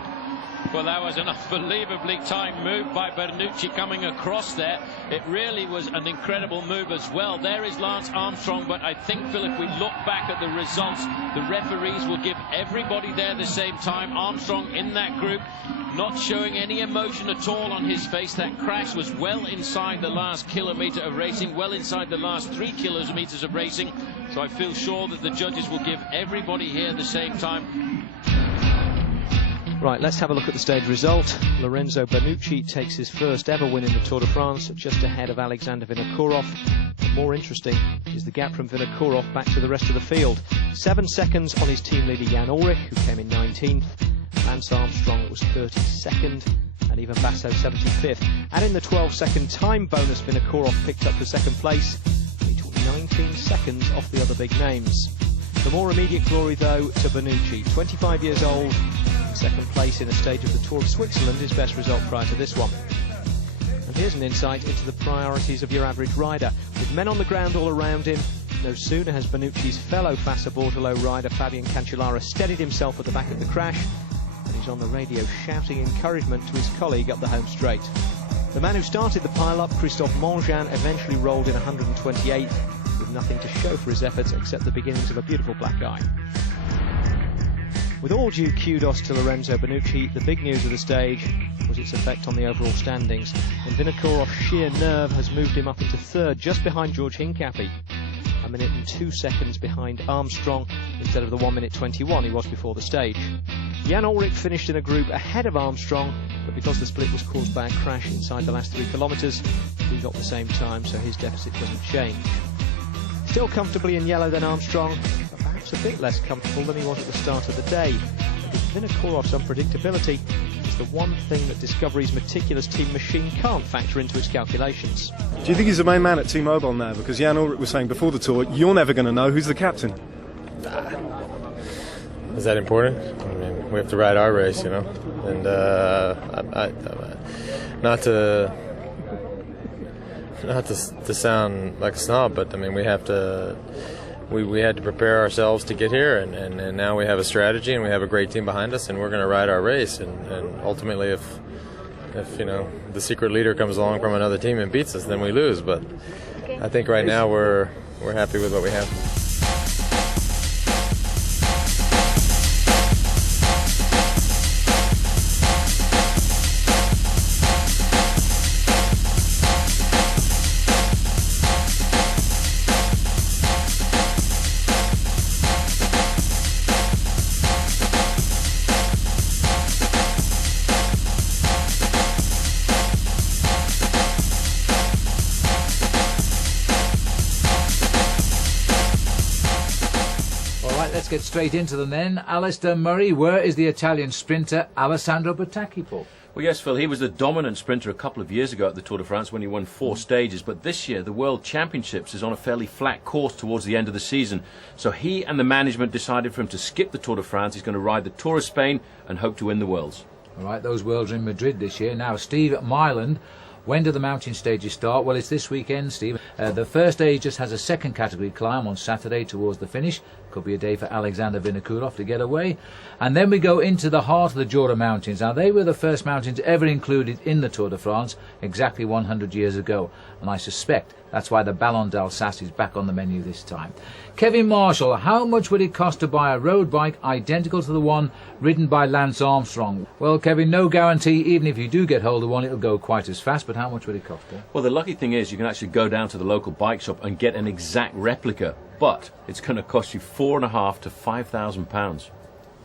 Well, that was an unbelievably timed move by Bernucci coming across there. It really was an incredible move as well. There is Lance Armstrong, but I think, Phil, if we look back at the results, the referees will give everybody there the same time. Armstrong in that group, not showing any emotion at all on his face. That crash was well inside the last kilometre of racing, well inside the last 3 kilometres of racing. So I feel sure that the judges will give everybody here the same time. Right, let's have a look at the stage result. Lorenzo Bernucci takes his first ever win in the Tour de France, just ahead of Alexander Vinokourov. More interesting is the gap from Vinokourov back to the rest of the field. 7 seconds on his team leader Jan Ullrich, who came in 19th. Lance Armstrong was 32nd, and even Basso 75th. And in the 12-second time bonus, Vinokourov picked up the second place. He took 19 seconds off the other big names. The more immediate glory, though, to Bernucci, 25 years old, second place in a stage of the Tour of Switzerland, his best result prior to this one. And here's an insight into the priorities of your average rider. With men on the ground all around him, no sooner has Bernucci's fellow Fassa Bortolo rider Fabian Cancellara steadied himself at the back of the crash, and he's on the radio shouting encouragement to his colleague up the home straight. The man who started the pile-up, Christophe Mongean, eventually rolled in 128th, with nothing to show for his efforts except the beginnings of a beautiful black eye. With all due kudos to Lorenzo Bernucci, the big news of the stage was its effect on the overall standings. And Vinokourov's sheer nerve has moved him up into third, just behind George Hincapie. 1 minute and 2 seconds behind Armstrong, instead of the 1 minute 21 he was before the stage. Jan Ullrich finished in a group ahead of Armstrong, but because the split was caused by a crash inside the last 3 kilometres, he got the same time, so his deficit doesn't change. Still comfortably in yellow than Armstrong, but perhaps a bit less comfortable than he was at the start of the day. Vinokourov's unpredictability is the one thing that Discovery's meticulous team machine can't factor into its calculations. Do you think he's the main man at T-Mobile now? Because Jan Ullrich was saying before the tour, you're never going to know who's the captain. Is that important? I mean, we have to ride our race, you know, and not to sound like a snob, but I mean, we have to. We had to prepare ourselves to get here, and now we have a strategy and we have a great team behind us, and we're going to ride our race. And ultimately, if you know the secret leader comes along from another team and beats us, then we lose. But I think right now we're happy with what we have. Let's get straight into them then. Alistair Murray, where is the Italian sprinter Alessandro Bertacchi, Paul? Well, yes, Phil, he was the dominant sprinter a couple of years ago at the Tour de France when he won 4 stages, but this year the World Championships is on a fairly flat course towards the end of the season. So he and the management decided for him to skip the Tour de France. He's going to ride the Tour of Spain and hope to win the Worlds. All right, those Worlds are in Madrid this year. Now, Steve Myland, when do the mountain stages start? Well, it's this weekend, Steve. The first stage just has a second category climb on Saturday towards the finish. Could be a day for Alexander Vinokourov to get away. And then we go into the heart of the Jura Mountains. Now, they were the first mountains ever included in the Tour de France exactly 100 years ago. And I suspect that's why the Ballon d'Alsace is back on the menu this time. Kevin Marshall, how much would it cost to buy a road bike identical to the one ridden by Lance Armstrong? Well, Kevin, no guarantee. Even if you do get hold of one, it'll go quite as fast. But how much would it cost? Well, the lucky thing is you can actually go down to the local bike shop and get an exact replica. But it's going to cost you £4,500 to £5,000.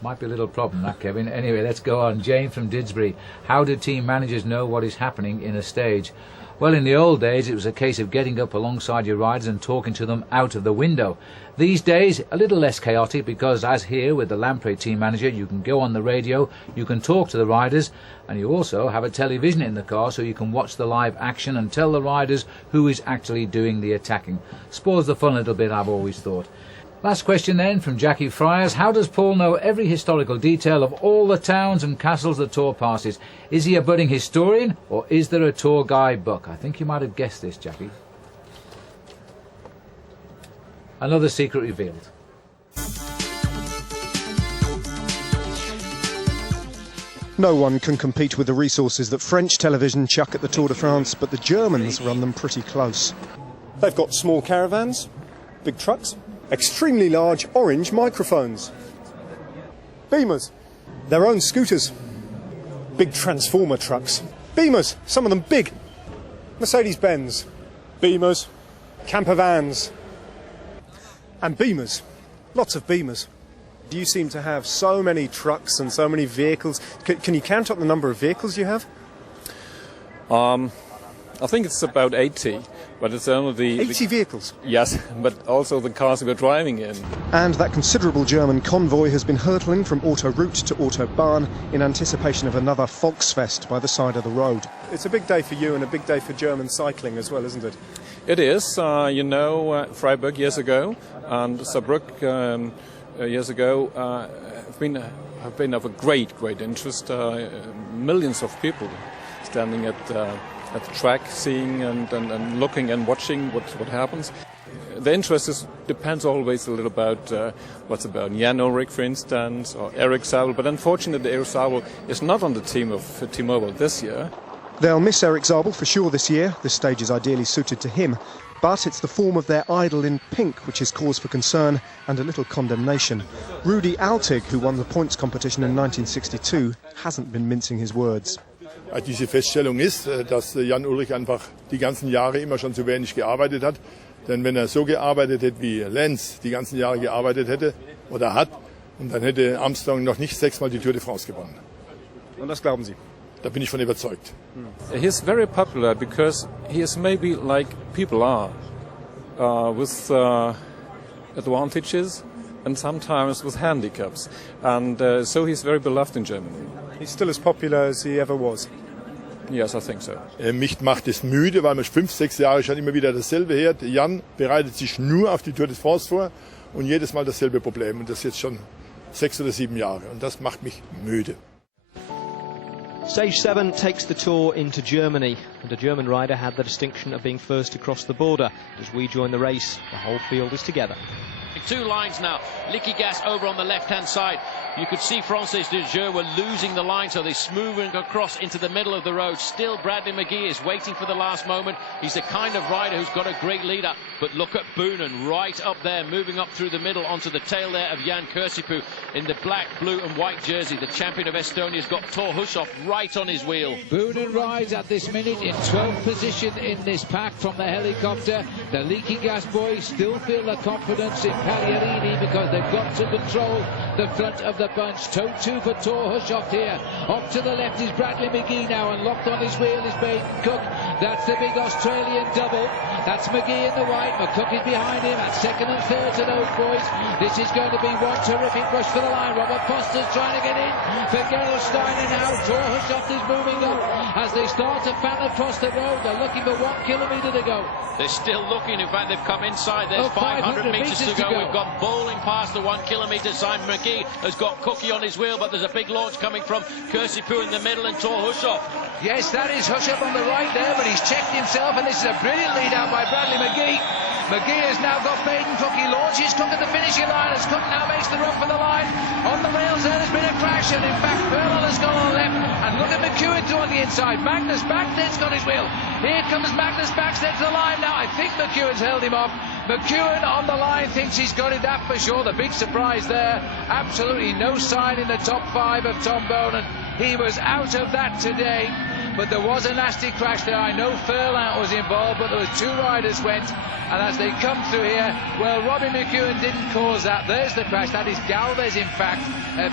Might be a little problem, that, Kevin. Anyway, let's go on. Jane from Didsbury. How do team managers know what is happening in a stage? Well, in the old days, it was a case of getting up alongside your riders and talking to them out of the window. These days, a little less chaotic because, as here with the Lampre team manager, you can go on the radio, you can talk to the riders, and you also have a television in the car so you can watch the live action and tell the riders who is actually doing the attacking. Spoils the fun a little bit, I've always thought. Last question then from Jackie Friars. How does Paul know every historical detail of all the towns and castles the tour passes? Is he a budding historian or is there a tour guide book? I think you might have guessed this, Jackie. Another secret revealed. No one can compete with the resources that French television chuck at the Tour de France, but the Germans run them pretty close. They've got small caravans, big trucks, extremely large orange microphones, Beamers, their own scooters, big transformer trucks, Beamers, some of them big, Mercedes-Benz, Beamers, camper vans, and Beamers, lots of Beamers. You seem to have so many trucks and so many vehicles. Can you count up the number of vehicles you have? I think it's about 80, but it's only the 80 vehicles? Yes, but also the cars we're driving in. And that considerable German convoy has been hurtling from Autoroute to Autobahn in anticipation of another Volksfest by the side of the road. It's a big day for you and a big day for German cycling as well, isn't it? It is. Freiburg years ago and Saarbrück years ago have been of a great interest. Millions of people standing at the track, seeing and looking and watching what happens. The interest depends always a little about what's about Jan Ullrich, for instance, or Eric Zabel. But unfortunately, Eric Zabel is not on the team of T-Mobile this year. They'll miss Eric Zabel for sure this year. This stage is ideally suited to him. But it's the form of their idol in pink which is cause for concern and a little condemnation. Rudi Altig, who won the points competition in 1962, hasn't been mincing his words. Diese Feststellung ist, dass Jan Ullrich einfach die ganzen Jahre immer schon zu wenig gearbeitet hat. Denn wenn so gearbeitet hätte, wie Lance die ganzen Jahre gearbeitet hätte oder hat, und dann hätte Armstrong noch nicht 6-mal die Tour de France gewonnen. Und das glauben Sie? Da bin ich von überzeugt. He's very popular because he is maybe like people are, with advantages and sometimes with handicaps. And so he's very beloved in Germany. He's still as popular as he ever was. Yes, I think so. Mich macht es müde, weil man 5-6 Jahre schon immer wieder dasselbe hört. Jan bereitet sich nur auf die Tour de France vor und jedes Mal dasselbe Problem. Und das jetzt schon 6 oder 7 Jahre. Und das macht mich müde. Stage 7 takes the Tour into Germany, and a German rider had the distinction of being first across the border. As we join the race, the whole field is together. Two lines now. Liquigas over on the left-hand side. You could see Francis de Jeux were losing the line, so they're smoothing across into the middle of the road. Still, Bradley McGee is waiting for the last moment. He's the kind of rider who's got a great leader. But look at Boonen right up there, moving up through the middle onto the tail there of Jan Kirsipuu in the black, blue and white jersey. The champion of Estonia's got Thor Hushovd right on his wheel. Boonen rides at this minute in 12th position in this pack from the helicopter. The Liquigas boys still feel the confidence in Pagliarini because they've got to control the front of the bunch. Toe 2 for Thor Hushovd here. Off to the left is Bradley McGee now, and locked on his wheel is Baden Cook. That's the big Australian double. That's McGee in the white. McCook is behind him at second and third to those boys. This is going to be one terrific rush for the line. Robert Foster's trying to get in for Gerolsteiner now. Thor Hushovd is moving up as they start to fan across the road. They're looking for 1 kilometre to go. They're still looking. In fact, they've come inside. There's 500 metres to go. We've got bowling past the 1 kilometre sign. McGee has got Cookie on his wheel, but there's a big launch coming from Kirsipuu in the middle and Thor Hushovd. Yes, that is Hushovd on the right there, but he's checked himself, and this is a brilliant lead out by Bradley McGee. McGee has now got Baden Cook. He launches Cook at the finishing line as Cook now makes the run for the line. On the rails there's been a crash, and in fact Furlong has gone on the left, and look at McEwen through on the inside. Magnus Backsted's got his wheel. Here comes Magnus Backstead to the line now. I think McEwen's held him off. McEwen on the line thinks he's got it, that for sure. The big surprise there. Absolutely no sign in the top 5 of Tom Boonen. He was out of that today. But there was a nasty crash there. I know Furlong was involved, but there was 2 riders went. And as they come through here, well, Robbie McEwen didn't cause that. There's the crash. That is Galvez, in fact,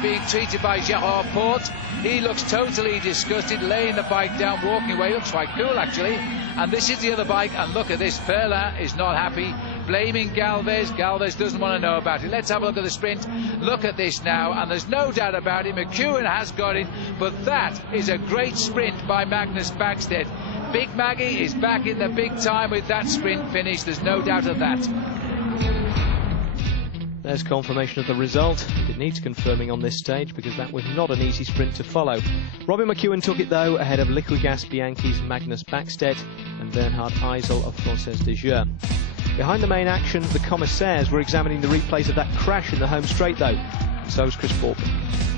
being treated by Gerard Porte. He looks totally disgusted, laying the bike down, walking away. Looks quite cool, actually. And this is the other bike, and look at this. Furlong is not happy, blaming Galvez. Galvez doesn't want to know about it. Let's have a look at the sprint. Look at this now, and there's no doubt about it. McEwen has got it, but that is a great sprint by Magnus Backstead. Big Maggie is back in the big time with that sprint finish. There's no doubt of that. There's confirmation of the result. It needs confirming on this stage because that was not an easy sprint to follow. Robbie McEwen took it though ahead of Liquigas Bianchi's Magnus Backstead and Bernhard Eisel of Francis de Jeux. Behind the main action, the commissaires were examining the replays of that crash in the home straight though. And so was Chris Faulkner.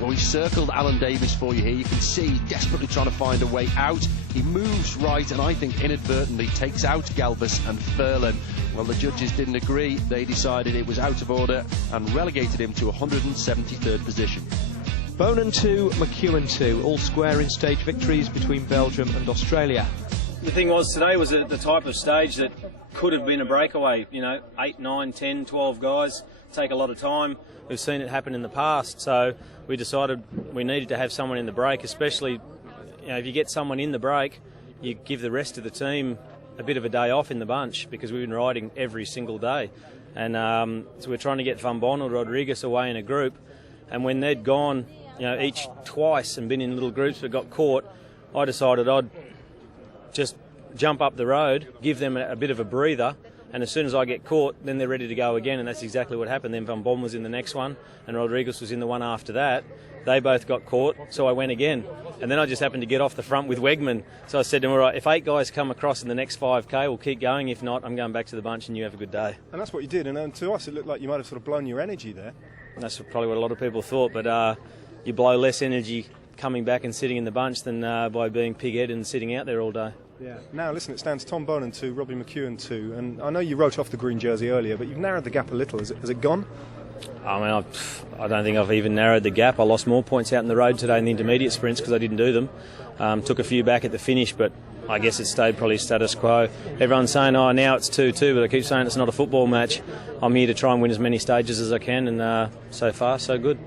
Well, he circled Alan Davis for you here. You can see he's desperately trying to find a way out. He moves right and I think inadvertently takes out Galvis and Furlan. Well, the judges didn't agree. They decided it was out of order and relegated him to 173rd position. Bonan 2, McEwen 2, all square in stage victories between Belgium and Australia. The thing was, today was the type of stage that could have been a breakaway. You know, 8, 9, 10, 12 guys, take a lot of time. We've seen it happen in the past, so we decided we needed to have someone in the break, especially, you know, if you get someone in the break, you give the rest of the team a bit of a day off in the bunch, because we've been riding every single day. And so we're trying to get Van Bommel, Rodriguez away in a group, and when they'd gone, you know, each twice and been in little groups but got caught, I decided I'd just jump up the road, give them a bit of a breather, and as soon as I get caught, then they're ready to go again, and that's exactly what happened. Then Van Bommel was in the next one, and Rodriguez was in the one after that. They both got caught, so I went again. And then I just happened to get off the front with Wegman. So I said to him, all right, if 8 guys come across in the next 5K, we'll keep going. If not, I'm going back to the bunch and you have a good day. And that's what you did, and to us it looked like you might have sort of blown your energy there. And that's probably what a lot of people thought, but you blow less energy coming back and sitting in the bunch than by being pig-headed and sitting out there all day. Yeah. Now, listen, it stands Tom Bonan 2, Robbie McEwen 2, and I know you wrote off the green jersey earlier, but you've narrowed the gap a little. Has it gone? I mean, I don't think I've even narrowed the gap. I lost more points out in the road today in the intermediate sprints because I didn't do them. Took a few back at the finish, but I guess it stayed probably status quo. Everyone's saying, oh, now it's 2-2, but I keep saying it's not a football match. I'm here to try and win as many stages as I can, and so far, so good.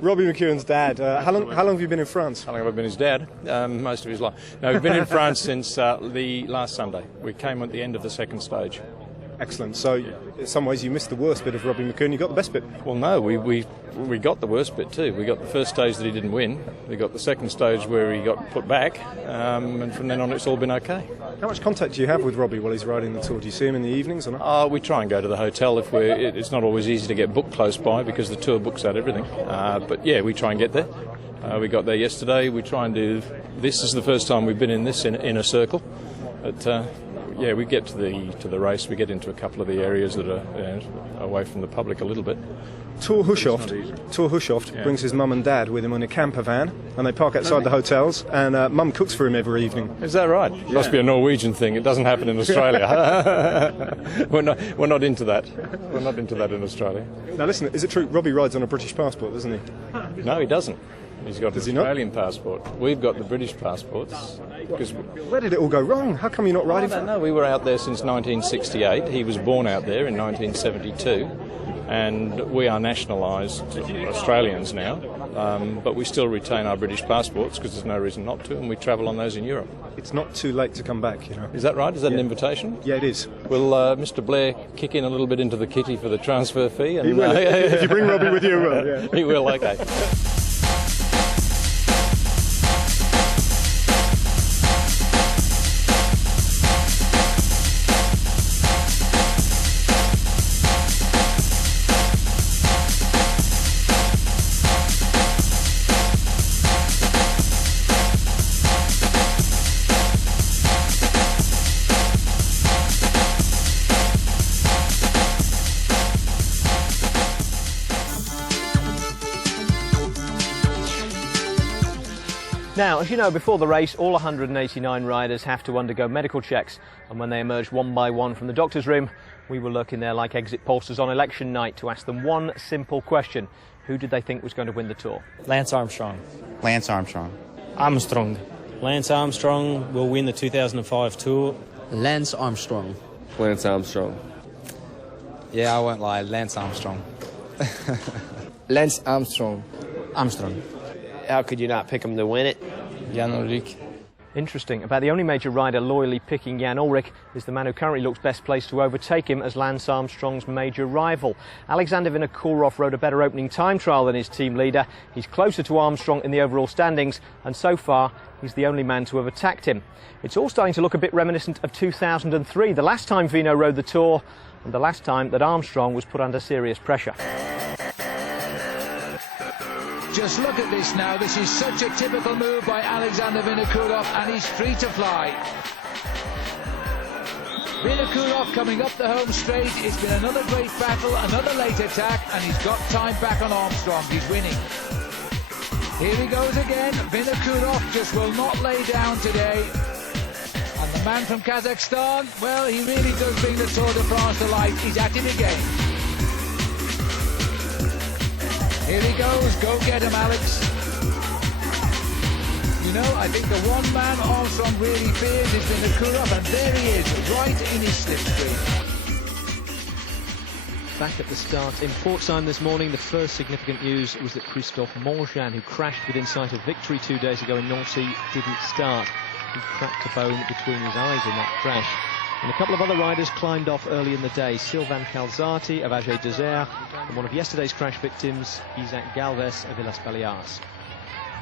Robbie McEwen's dad, how long have you been in France? How long have I been his dad? Most of his life. No, we've been in France since the last Sunday. We came at the end of the second stage. Excellent. So, in some ways, you missed the worst bit of Robbie McEwen. You got the best bit. Well, no, we got the worst bit too. We got the first stage that he didn't win. We got the second stage where he got put back, and from then on, it's all been okay. How much contact do you have with Robbie while he's riding the Tour? Do you see him in the evenings or not? We try and go to the hotel if it's not always easy to get booked close by because the Tour books out everything. But yeah, we try and get there. We got there yesterday. We try and do. This is the first time we've been in this in a circle, but. Yeah, we get to the race. We get into a couple of the areas that are away from the public a little bit. Thor Hushovd brings his mum and dad with him in a camper van, and they park outside the hotels, and mum cooks for him every evening. Is that right? Yeah. Must be a Norwegian thing. It doesn't happen in Australia. We're not into that. We're not into that in Australia. Now listen, is it true Robbie rides on a British passport, doesn't he? No, he doesn't. He's got an Australian passport. We've got the British passports. Where did it all go wrong? How come you're not riding? I don't know. We were out there since 1968. He was born out there in 1972, and we are nationalised Australians now. But we still retain our British passports because there's no reason not to, and we travel on those in Europe. It's not too late to come back, you know. Is that right? Is that an invitation? Yeah, it is. Will Mr. Blair kick in a little bit into the kitty for the transfer fee? And, he will. If you bring Robbie with you, he will. Yeah. He will. Okay. Now, as you know, before the race, all 189 riders have to undergo medical checks, and when they emerge one by one from the doctor's room, we will lurk in there like exit pollsters on election night to ask them one simple question. Who did they think was going to win the Tour? Lance Armstrong. Lance Armstrong. Armstrong. Lance Armstrong will win the 2005 Tour. Lance Armstrong. Lance Armstrong. Yeah, I won't lie. Lance Armstrong. Lance Armstrong. Armstrong. How could you not pick him to win it? Jan Ullrich. Interesting. About the only major rider loyally picking Jan Ullrich is the man who currently looks best placed to overtake him as Lance Armstrong's major rival. Alexander Vinokourov rode a better opening time trial than his team leader. He's closer to Armstrong in the overall standings, and so far he's the only man to have attacked him. It's all starting to look a bit reminiscent of 2003, the last time Vino rode the Tour, and the last time that Armstrong was put under serious pressure. Just look at this now. This is such a typical move by Alexander Vinokourov, and he's free to fly. Vinokourov coming up the home straight. It's been another great battle, another late attack, and he's got time back on Armstrong. He's winning. Here he goes again. Vinokurov just will not lay down today. And the man from Kazakhstan, well, he really does bring the Tour de France to life. He's at it again. Here he goes. Go get him, Alex. You know, I think the one man Armstrong really fears is Vinokurov, and there he is, right in his slipstream. Back at the start in Pforzheim this morning, the first significant news was that Christophe Mongean, who crashed within sight of victory 2 days ago in Nancy, didn't start. He cracked a bone between his eyes in that crash. And a couple of other riders climbed off early in the day. Sylvain Calzati of AG Desert, and one of yesterday's crash victims, Isaac Galvez of Villas Baleares.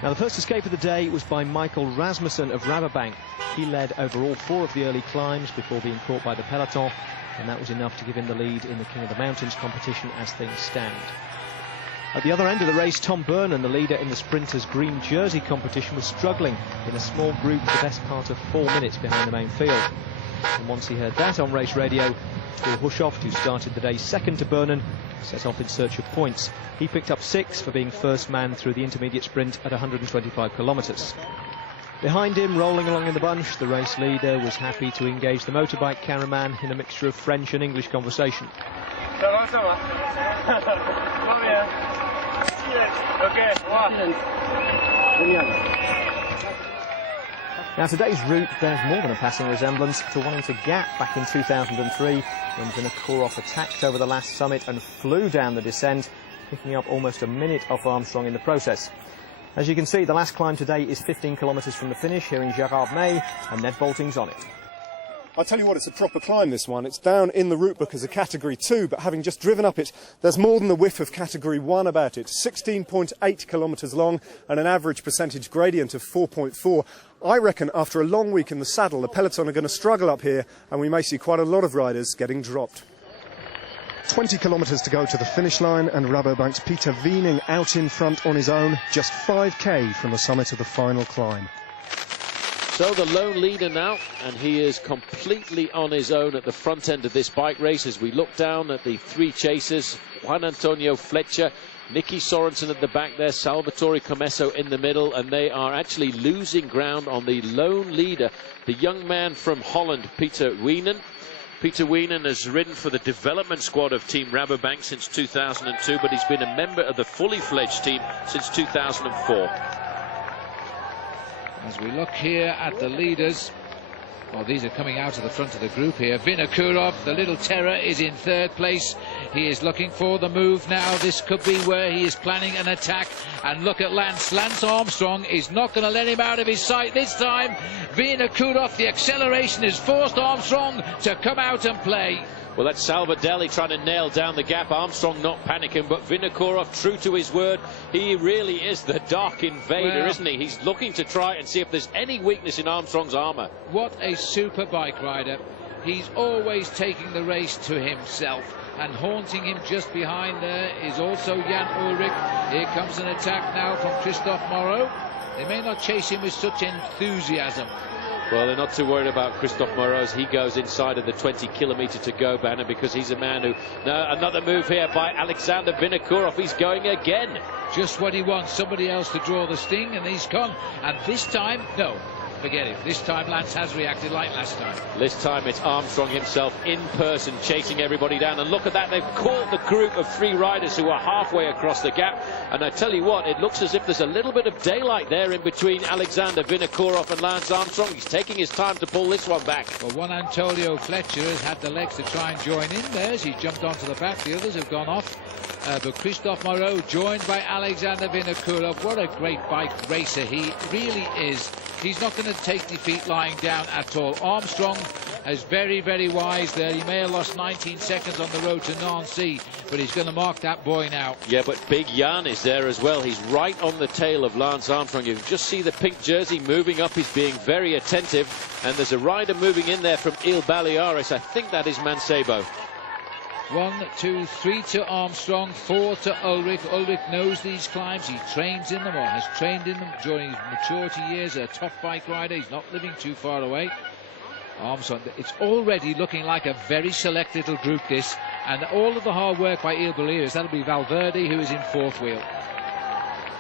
Now, the first escape of the day was by Michael Rasmussen of Rabobank. He led over all 4 of the early climbs before being caught by the peloton, and that was enough to give him the lead in the King of the Mountains competition as things stand. At the other end of the race, Tom Burnham, the leader in the sprinters' green jersey competition, was struggling in a small group for the best part of 4 minutes behind the main field. And once he heard that on race radio, Thor Hushovd, who started the day second to Burnham, set off in search of points. He picked up 6 for being first man through the intermediate sprint at 125 kilometres. Behind him, rolling along in the bunch, the race leader was happy to engage the motorbike cameraman in a mixture of French and English conversation. Now, today's route bears more than a passing resemblance to one into Gap back in 2003, when Vinokurov attacked over the last summit and flew down the descent, picking up almost a minute off Armstrong in the process. As you can see, the last climb today is 15 kilometres from the finish here in Gérardmer, and Ned Boulting's on it. I'll tell you what, it's a proper climb, this one. It's down in the route book as a Category 2, but having just driven up it, there's more than the width of Category 1 about it. 16.8 kilometres long and an average percentage gradient of 4.4. I reckon after a long week in the saddle, the peloton are going to struggle up here, and we may see quite a lot of riders getting dropped. 20 kilometres to go to the finish line, and Rabobank's Peter Wiening out in front on his own, just 5k from the summit of the final climb. So the lone leader now, and he is completely on his own at the front end of this bike race as we look down at the 3 chasers. Juan Antonio Fletcher, Nicky Sorensen at the back there, Salvatore Comesso in the middle, and they are actually losing ground on the lone leader, the young man from Holland, Peter Wiening. Peter Wiening has ridden for the development squad of Team Rabobank since 2002, but he's been a member of the fully fledged team since 2004. As we look here at the leaders, well, these are coming out of the front of the group here. Vinokurov, the little terror, is in 3rd place. He is looking for the move now. This could be where he is planning an attack. And look at Lance. Lance Armstrong is not going to let him out of his sight this time. Vinokurov, the acceleration has forced Armstrong to come out and play. Well, that's Salvadelli trying to nail down the gap. Armstrong not panicking, but Vinokurov true to his word. He really is the dark invader, isn't he? He's looking to try and see if there's any weakness in Armstrong's armour. What a super bike rider. He's always taking the race to himself, and haunting him just behind there is also Jan Ullrich. Here comes an attack now from Christophe Moreau. They may not chase him with such enthusiasm. Well, they're not too worried about Christophe Moreau as he goes inside of the 20 kilometre to go banner, because he's a man who... Now, another move here by Alexander Vinokurov. He's going again. Just what he wants, somebody else to draw the sting, and he's gone. And this time, no. Forget it. This time Lance has reacted like last time. This time it's Armstrong himself in person chasing everybody down. And look at that. They've caught the group of 3 riders who are halfway across the gap. And I tell you what, it looks as if there's a little bit of daylight there in between Alexander Vinokurov and Lance Armstrong. He's taking his time to pull this one back. Well, Juan Antonio Fletcher has had the legs to try and join in there as he's jumped onto the back. The others have gone off. But Christophe Moreau joined by Alexander Vinokurov. What a great bike racer he really is. He's not going to take defeat lying down at all. Armstrong is very, very wise there. He may have lost 19 seconds on the road to Nancy, but he's going to mark that boy now. Yeah, but Big Jan is there as well. He's right on the tail of Lance Armstrong. You can just see the pink jersey moving up. He's being very attentive. And there's a rider moving in there from Îles Baleares. I think that is Mancebo. 1, 2, 3 to Armstrong, 4 to Ullrich. Ullrich knows these climbs. He trains in them, or has trained in them during his maturity years. A tough bike rider. He's not living too far away. Armstrong, it's already looking like a very select little group, this. And all of the hard work by Îles Baleares, that'll be Valverde, who is in 4th wheel.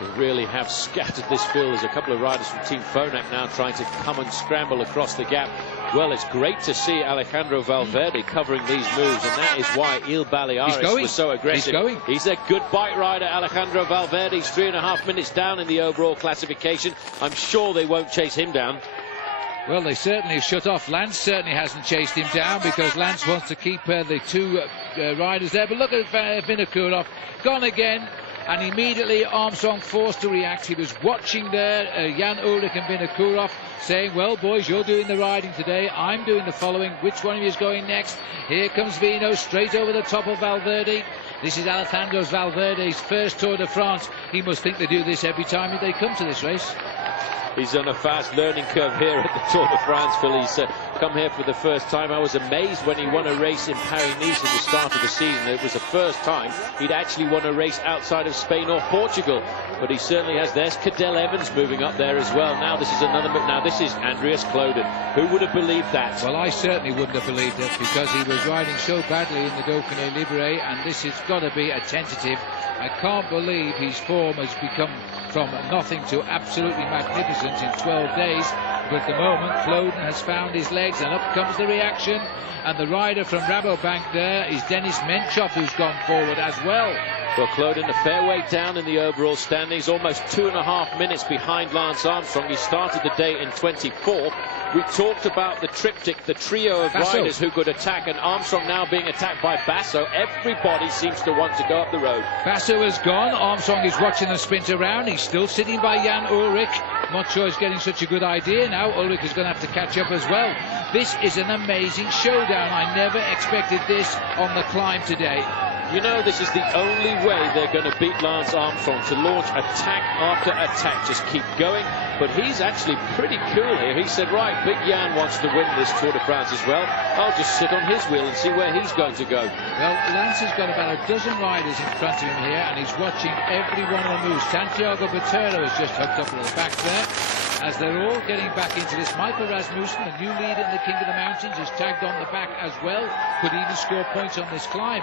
They really have scattered this field. There's a couple of riders from Team Phonak now trying to come and scramble across the gap. Well, it's great to see Alejandro Valverde covering these moves, and that is why Il Baleares was so aggressive. He's a good bike rider, Alejandro Valverde. He's 3.5 minutes down in the overall classification. I'm sure they won't chase him down. Well, they certainly have shut off. Lance certainly hasn't chased him down because Lance wants to keep the two riders there. But look at Vinokourov, gone again. And immediately Armstrong forced to react. He was watching there, Jan Ullrich and Vinokourov, saying, well, boys, you're doing the riding today. I'm doing the following. Which one of you is going next? Here comes Vino straight over the top of Valverde. This is Alejandro Valverde's first Tour de France. He must think they do this every time they come to this race. He's on a fast learning curve here at the Tour de France, Phil. He's come here for the first time. I was amazed when he won a race in Pyrenees at the start of the season. It was the first time he'd actually won a race outside of Spain or Portugal. But he certainly has. There's Cadel Evans moving up there as well. Now this is another. Now this is Andreas Kloden. Who would have believed that? Well, I certainly wouldn't have believed it because he was riding so badly in the Dauphiné Libéré, and this has got to be a tentative. I can't believe his form has become from nothing to absolutely magnificent in 12 days. But at the moment, Kloden has found his legs, and up comes the reaction. And the rider from Rabobank there is Denis Menchov, who's gone forward as well. Well, Kloden, a fair way down in the overall standings, almost 2.5 minutes behind Lance Armstrong. He started the day in 24th. We talked about the triptych, the trio of Basso. riders who could attack, and Armstrong now being attacked by Basso. Everybody seems to want to go up the road. Basso has gone. Armstrong is watching them sprint around. He's still sitting by Jan Ullrich. Not sure he's getting such a good idea. Now Ullrich is going to have to catch up as well. This is an amazing showdown. I never expected this on the climb today. You know, this is the only way they're going to beat Lance Armstrong, to launch attack after attack. Just keep going. But he's actually pretty cool here. He said, right, Big Jan wants to win this Tour de France as well. I'll just sit on his wheel and see where he's going to go. Well, Lance has got about a dozen riders in front of him here, and he's watching every one of the moves. Santiago Botero has just hooked up at the back there. As they're all getting back into this, Michael Rasmussen, the new leader in the King of the Mountains, is tagged on the back as well. Could even score points on this climb.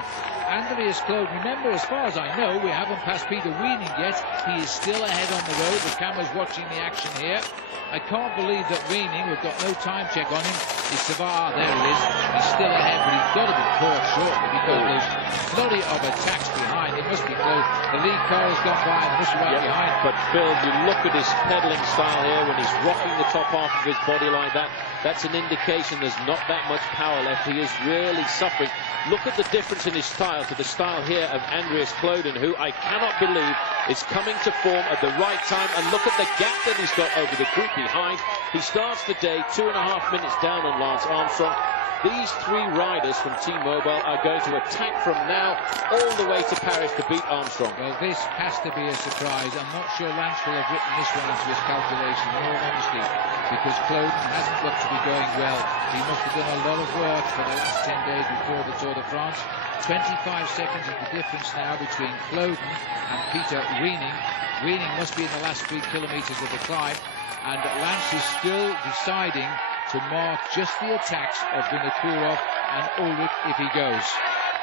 Andreas Kloden, remember, as far as I know, we haven't passed Peter Weening yet. He is still ahead on the road. The camera's watching the action here. I can't believe that Weening, we've got no time check on him, is Savard, there it is. He's still ahead, but he's got to be caught shortly because there's a flurry of attacks behind. It must be close. The lead car has gone by and the must be right behind. But Phil, you look at his pedaling style here when he's rocking the top half of his body like that. That's an indication there's not that much power left. He is really suffering. Look at the difference in his style to the style here of Andreas Kloden, who I cannot believe is coming to form at the right time. And look at the gap that he's got over the group behind. He starts the day 2.5 minutes down on Lance Armstrong. These three riders from Team Mobile are going to attack from now all the way to Paris to beat Armstrong. Well, this has to be a surprise. I'm not sure Lance will have written this one into his calculation, in all honesty, because Kloden hasn't looked to be going well. He must have done a lot of work for the last 10 days before the Tour de France. 25 seconds is the difference now between Kloden and Peter Weening. Weening must be in the last 3 kilometres of the climb, and Lance is still deciding to mark just the attacks of Vinokourov and Ullrich if he goes.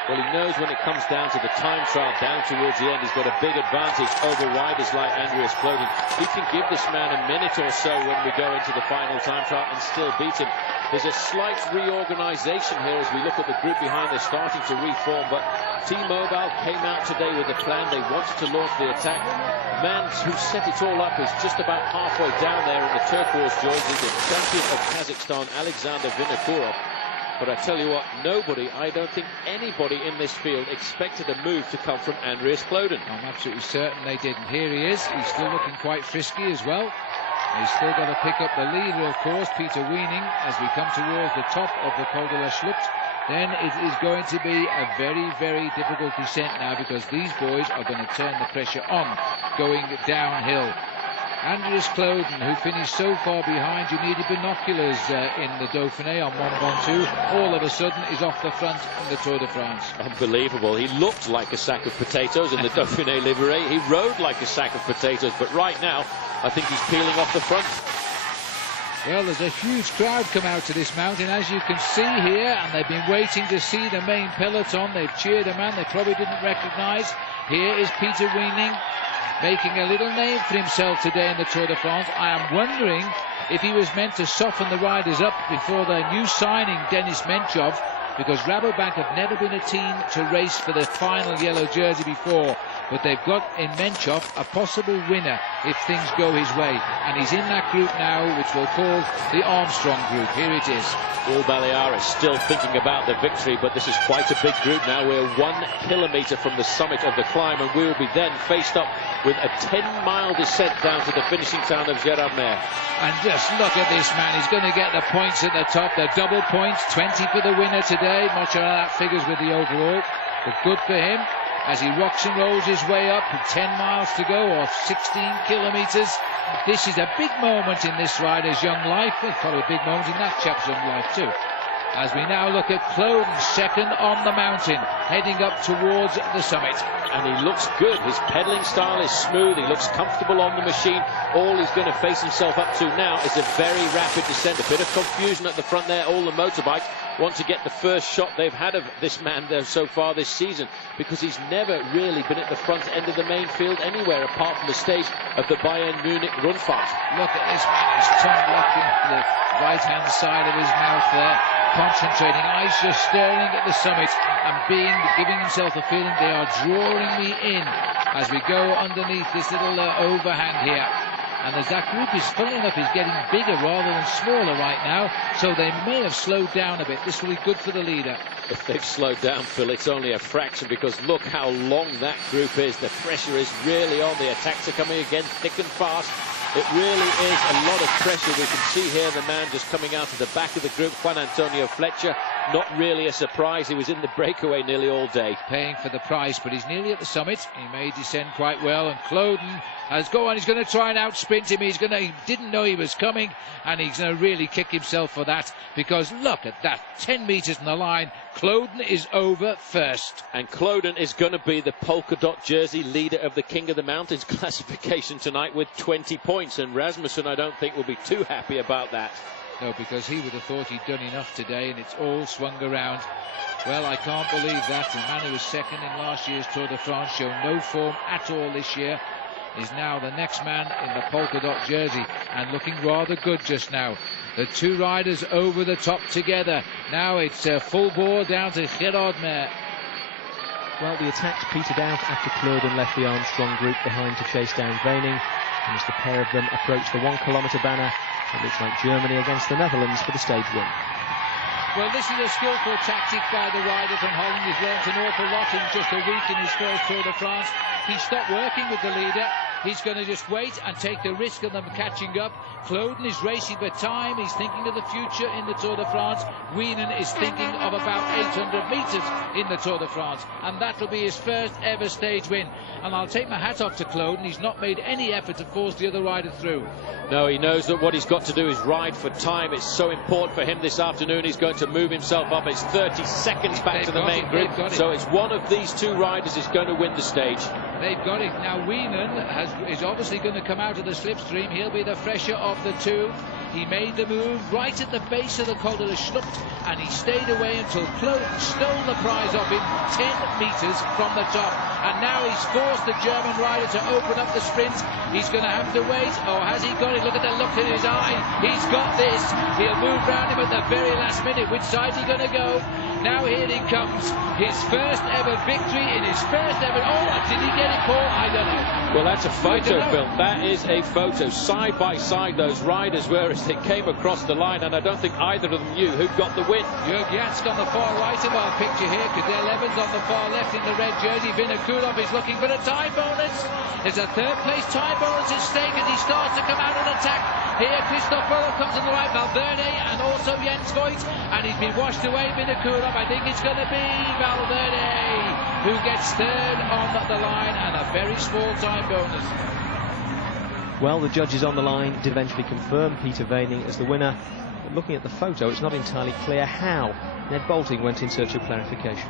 Well, he knows when it comes down to the time trial, down towards the end, he's got a big advantage over riders like Andreas Kloden. He can give this man a minute or so when we go into the final time trial and still beat him. There's a slight reorganization here as we look at the group behind. They're starting to reform, but Team Mobile came out today with a plan. They wanted to launch the attack. The man who set it all up is just about halfway down there in the turquoise jersey, the champion of Kazakhstan, Alexander Vinokourov. But I tell you what, nobody, I don't think anybody in this field expected a move to come from Andreas Kloden. I'm absolutely certain they didn't. Here he is. He's still looking quite frisky as well. He's still got to pick up the leader, of course, Peter Weening, as we come towards the top of the Col de la Schlucht. Then it is going to be a very, very difficult descent now, because these boys are going to turn the pressure on, going downhill. Andreas Kloden, who finished so far behind, you needed binoculars in the Dauphiné on Mont Ventoux, all of a sudden is off the front in the Tour de France. Unbelievable. He looked like a sack of potatoes in the Dauphiné Libéré. He rode like a sack of potatoes, but right now, I think he's peeling off the front. Well, there's a huge crowd come out to this mountain, as you can see here, and they've been waiting to see the main peloton. They've cheered a man they probably didn't recognise. Here is Peter Weening. making a little name for himself today in the Tour de France. I am wondering if he was meant to soften the riders up before their new signing, Denis Menchov, because Rabobank have never been a team to race for the final yellow jersey before. But they've got in Menchov a possible winner if things go his way. And he's in that group now, which we'll call the Armstrong group. Here it is. Will Balear is still thinking about the victory, but this is quite a big group now. We're 1 kilometre from the summit of the climb, and we will be then faced up with a 10-mile descent down to the finishing town of Gérardmer. And just look at this man. He's going to get the points at the top. The double points, 20 for the winner today. Not sure how that figures with the overall, but good for him as he rocks and rolls his way up with 10 miles to go, or 16 kilometres. This is a big moment in this rider's young life. It's probably a big moment in that chap's young life too. As we now look at Cloden, second on the mountain, heading up towards the summit. And he looks good. His pedalling style is smooth. He looks comfortable on the machine. All he's going to face himself up to now is a very rapid descent. A bit of confusion at the front there. All the motorbikes want to get the first shot they've had of this man there so far this season, because he's never really been at the front end of the main field anywhere apart from the stage of the Bayern Munich Rundfahrt. Look at this man. His tongue locked into the right-hand side of his mouth there, concentrating, eyes just staring at the summit and giving himself a feeling they are drawing me in as we go underneath this little overhang here. And as that group is, funnily enough, is getting bigger rather than smaller right now, so they may have slowed down a bit. This will be good for the leader. If they've slowed down, Phil, it's only a fraction, because look how long that group is. The pressure is really on. The attacks are coming again thick and fast. It really is a lot of pressure. We can see here the man just coming out of the back of the group, Juan Antonio Fletcher. Not really a surprise. He was in the breakaway nearly all day. Paying for the price, but he's nearly at the summit. He may descend quite well, and Cloden has gone. He's going to try and outsprint him. He didn't know he was coming, and he's going to really kick himself for that, because look at that, 10 metres from the line. Cloden is over first. And Cloden is going to be the polka dot jersey leader of the King of the Mountains classification tonight with 20 points. And Rasmussen, I don't think, will be too happy about that. No, because he would have thought he'd done enough today, and it's all swung around. Well, I can't believe that. The man who was second in last year's Tour de France, showed no form at all this year, is now the next man in the polka dot jersey, and looking rather good just now. The two riders over the top together. Now it's full bore down to Gérardmer. Well, the attacks petered out after Cloden left the Armstrong group behind to chase down Veining, and as the pair of them approach the 1 kilometre banner, it looks like Germany against the Netherlands for the stage win. Well, this is a skillful tactic by the rider from Holland. He's learnt an awful lot in just a week in his first Tour de France. He stopped working with the leader. He's going to just wait and take the risk of them catching up. Cloden is racing for time. He's thinking of the future in the Tour de France. Wienen is thinking of about 800 metres in the Tour de France. And that will be his first ever stage win. And I'll take my hat off to Cloden. He's not made any effort to force the other rider through. No, he knows that what he's got to do is ride for time. It's so important for him this afternoon. He's going to move himself up. It's 30 seconds back to the main group. So it's one of these two riders is going to win the stage. They've got it. Now Wienen is obviously going to come out of the slipstream. He'll be the fresher of the two. He made the move right at the base of the Col de la Schlucht, and he stayed away until Cloden stole the prize off him 10 metres from the top. And now he's forced the German rider to open up the sprint. He's going to have to wait. Oh, has he got it? Look at the look in his eye. He's got this. He'll move round him at the very last minute. Which side's he going to go? Now here he comes. His first ever victory in his first ever... Oh, did he get it, Paul? I don't know. Well, that's a photo, Phil. That is a photo. Side by side, those riders were as they came across the line, and I don't think either of them knew who got the win. Jörg Jansk on the far right of our picture here. Cadel Evans on the far left in the red jersey. Vinokurov is looking for a time bonus. There's a third place time bonus at stake as he starts to come out and attack. Here, Christopher comes on the right, Valverde, and also Jens Voigt, and he's been washed away. Vinokurov, I think it's going to be Valverde who gets third on the line, and a very small time bonus. Well, the judges on the line did eventually confirm Peter Veining as the winner. But looking at the photo, it's not entirely clear how Ned Boulting went in search of clarification.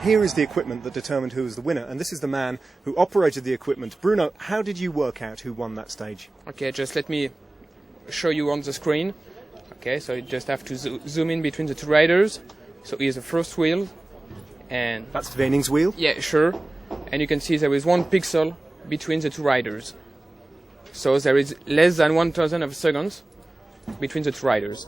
Here is the equipment that determined who was the winner, and this is the man who operated the equipment. Bruno, how did you work out who won that stage? Okay, just let me show you on the screen. Okay, so you just have to zoom in between the two riders. So here's the first wheel, and that's Veining's wheel? Yeah, sure. And you can see there is one pixel between the two riders. So there is less than 1,000 of a second between the two riders.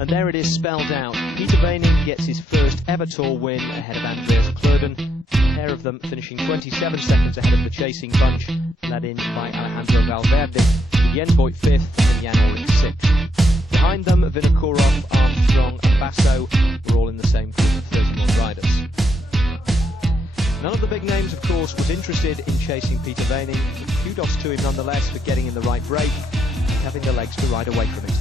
And there it is spelled out. Peter Veening gets his first ever Tour win ahead of Andreas Klöden. A pair of them finishing 27 seconds ahead of the chasing bunch, led in by Alejandro Valverde, with Jens Voigt 5th and Jan Ullrich 6th. Behind them, Vinokourov, Armstrong and Basso were all in the same group of 31 riders. None of the big names, of course, was interested in chasing Peter Veening, but kudos to him nonetheless for getting in the right break and having the legs to ride away from it.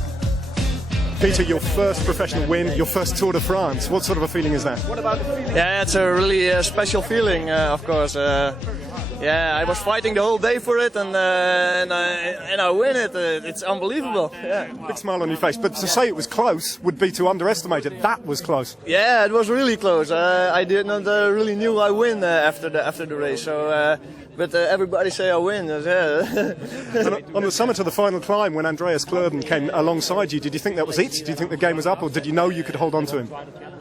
Peter, your first professional win, your first Tour de France. What sort of a feeling is that? What about the feeling? Yeah, it's a really special feeling, of course. Yeah, I was fighting the whole day for it, and I win it. It's unbelievable. Yeah. Big smile on your face. But to say it was close would be to underestimate it. That was close. Yeah, it was really close. I did not really knew I win after the race. So. But everybody say I win. Yeah. On the summit of the final climb, when Andreas Klöden came alongside you, did you think that was it? Did you think the game was up, or did you know you could hold on to him?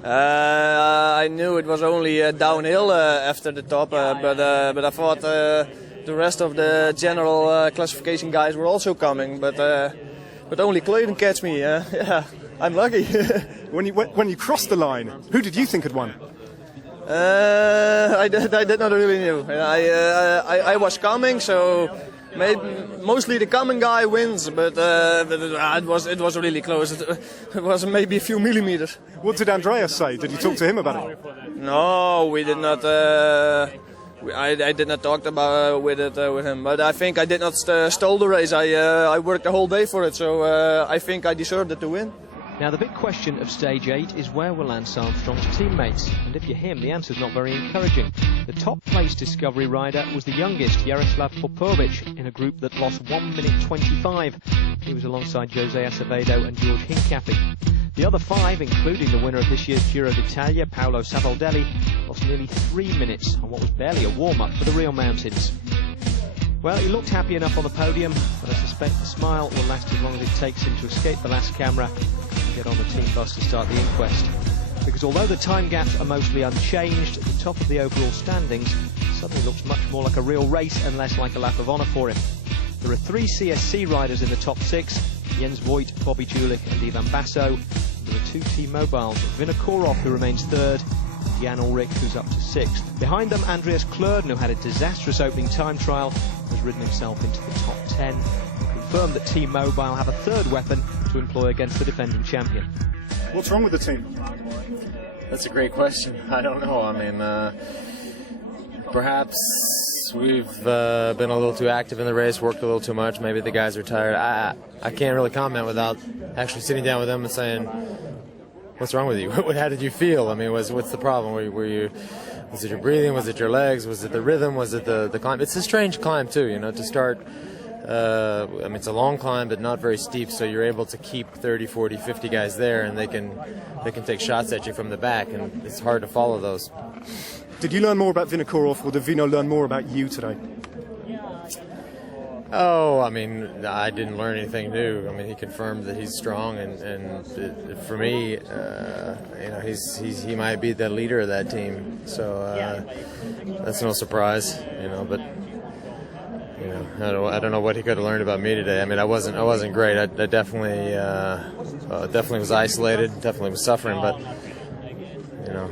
I knew it was only downhill after the top, but I thought the rest of the general classification guys were also coming. But only Klöden catch me. Yeah, I'm lucky. When you crossed the line, who did you think had won? I did not really know. I was coming, so mostly the coming guy wins, but it was really close. It was maybe a few millimeters. What did Andreas say? Did you talk to him about it? No, we did not. I did not talk about with him, but I think I did not stole the race. I worked the whole day for it, so I think I deserved it to win. Now, the big question of Stage 8 is where were Lance Armstrong's teammates? And if you're him, the answer's not very encouraging. The top-placed Discovery rider was the youngest, Jaroslav Popovic, in a group that lost 1 minute 25. He was alongside Jose Acevedo and George Hincapie. The other 5, including the winner of this year's Giro d'Italia, Paolo Savoldelli, lost nearly 3 minutes on what was barely a warm-up for the real mountains. Well, he looked happy enough on the podium, but I suspect the smile will last as long as it takes him to escape the last camera and get on the team bus to start the inquest. Because although the time gaps are mostly unchanged, the top of the overall standings suddenly looks much more like a real race and less like a lap of honour for him. There are 3 CSC riders in the top 6, Jens Voigt, Bobby Julich and Ivan Basso. And there are 2 T-Mobiles, Vinokourov, who remains 3rd, and Jan Ullrich, who's up to 6th. Behind them, Andreas Klöden, who had a disastrous opening time trial, has ridden himself into the top 10 and confirmed that T-Mobile have a 3rd weapon to employ against the defending champion. What's wrong with the team? That's a great question. I don't know. I mean, perhaps we've been a little too active in the race, worked a little too much. Maybe the guys are tired. I can't really comment without actually sitting down with them and saying, what's wrong with you? How did you feel? I mean, what's the problem? Was it your breathing? Was it your legs? Was it the rhythm? Was it the climb? It's a strange climb too, you know, to start. I mean, it's a long climb, but not very steep, so you're able to keep 30, 40, 50 guys there, and they can take shots at you from the back, and it's hard to follow those. Did you learn more about Vinokourov, or did Vino learn more about you today? Oh, I mean, I didn't learn anything new. I mean, he confirmed that he's strong, and for me, you know, he might be the leader of that team. So that's no surprise, you know. But you know, I don't know what he could have learned about me today. I mean, I wasn't great. I definitely was isolated. Definitely was suffering, but you know.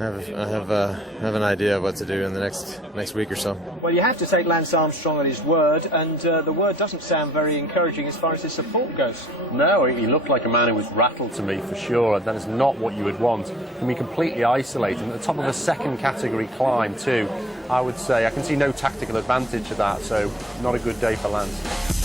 I have an idea of what to do in the next week or so. Well, you have to take Lance Armstrong at his word, and the word doesn't sound very encouraging as far as his support goes. No, he looked like a man who was rattled to me for sure. That is not what you would want. He can be completely isolated at the top of a 2nd category climb too. I would say I can see no tactical advantage of that, so not a good day for Lance.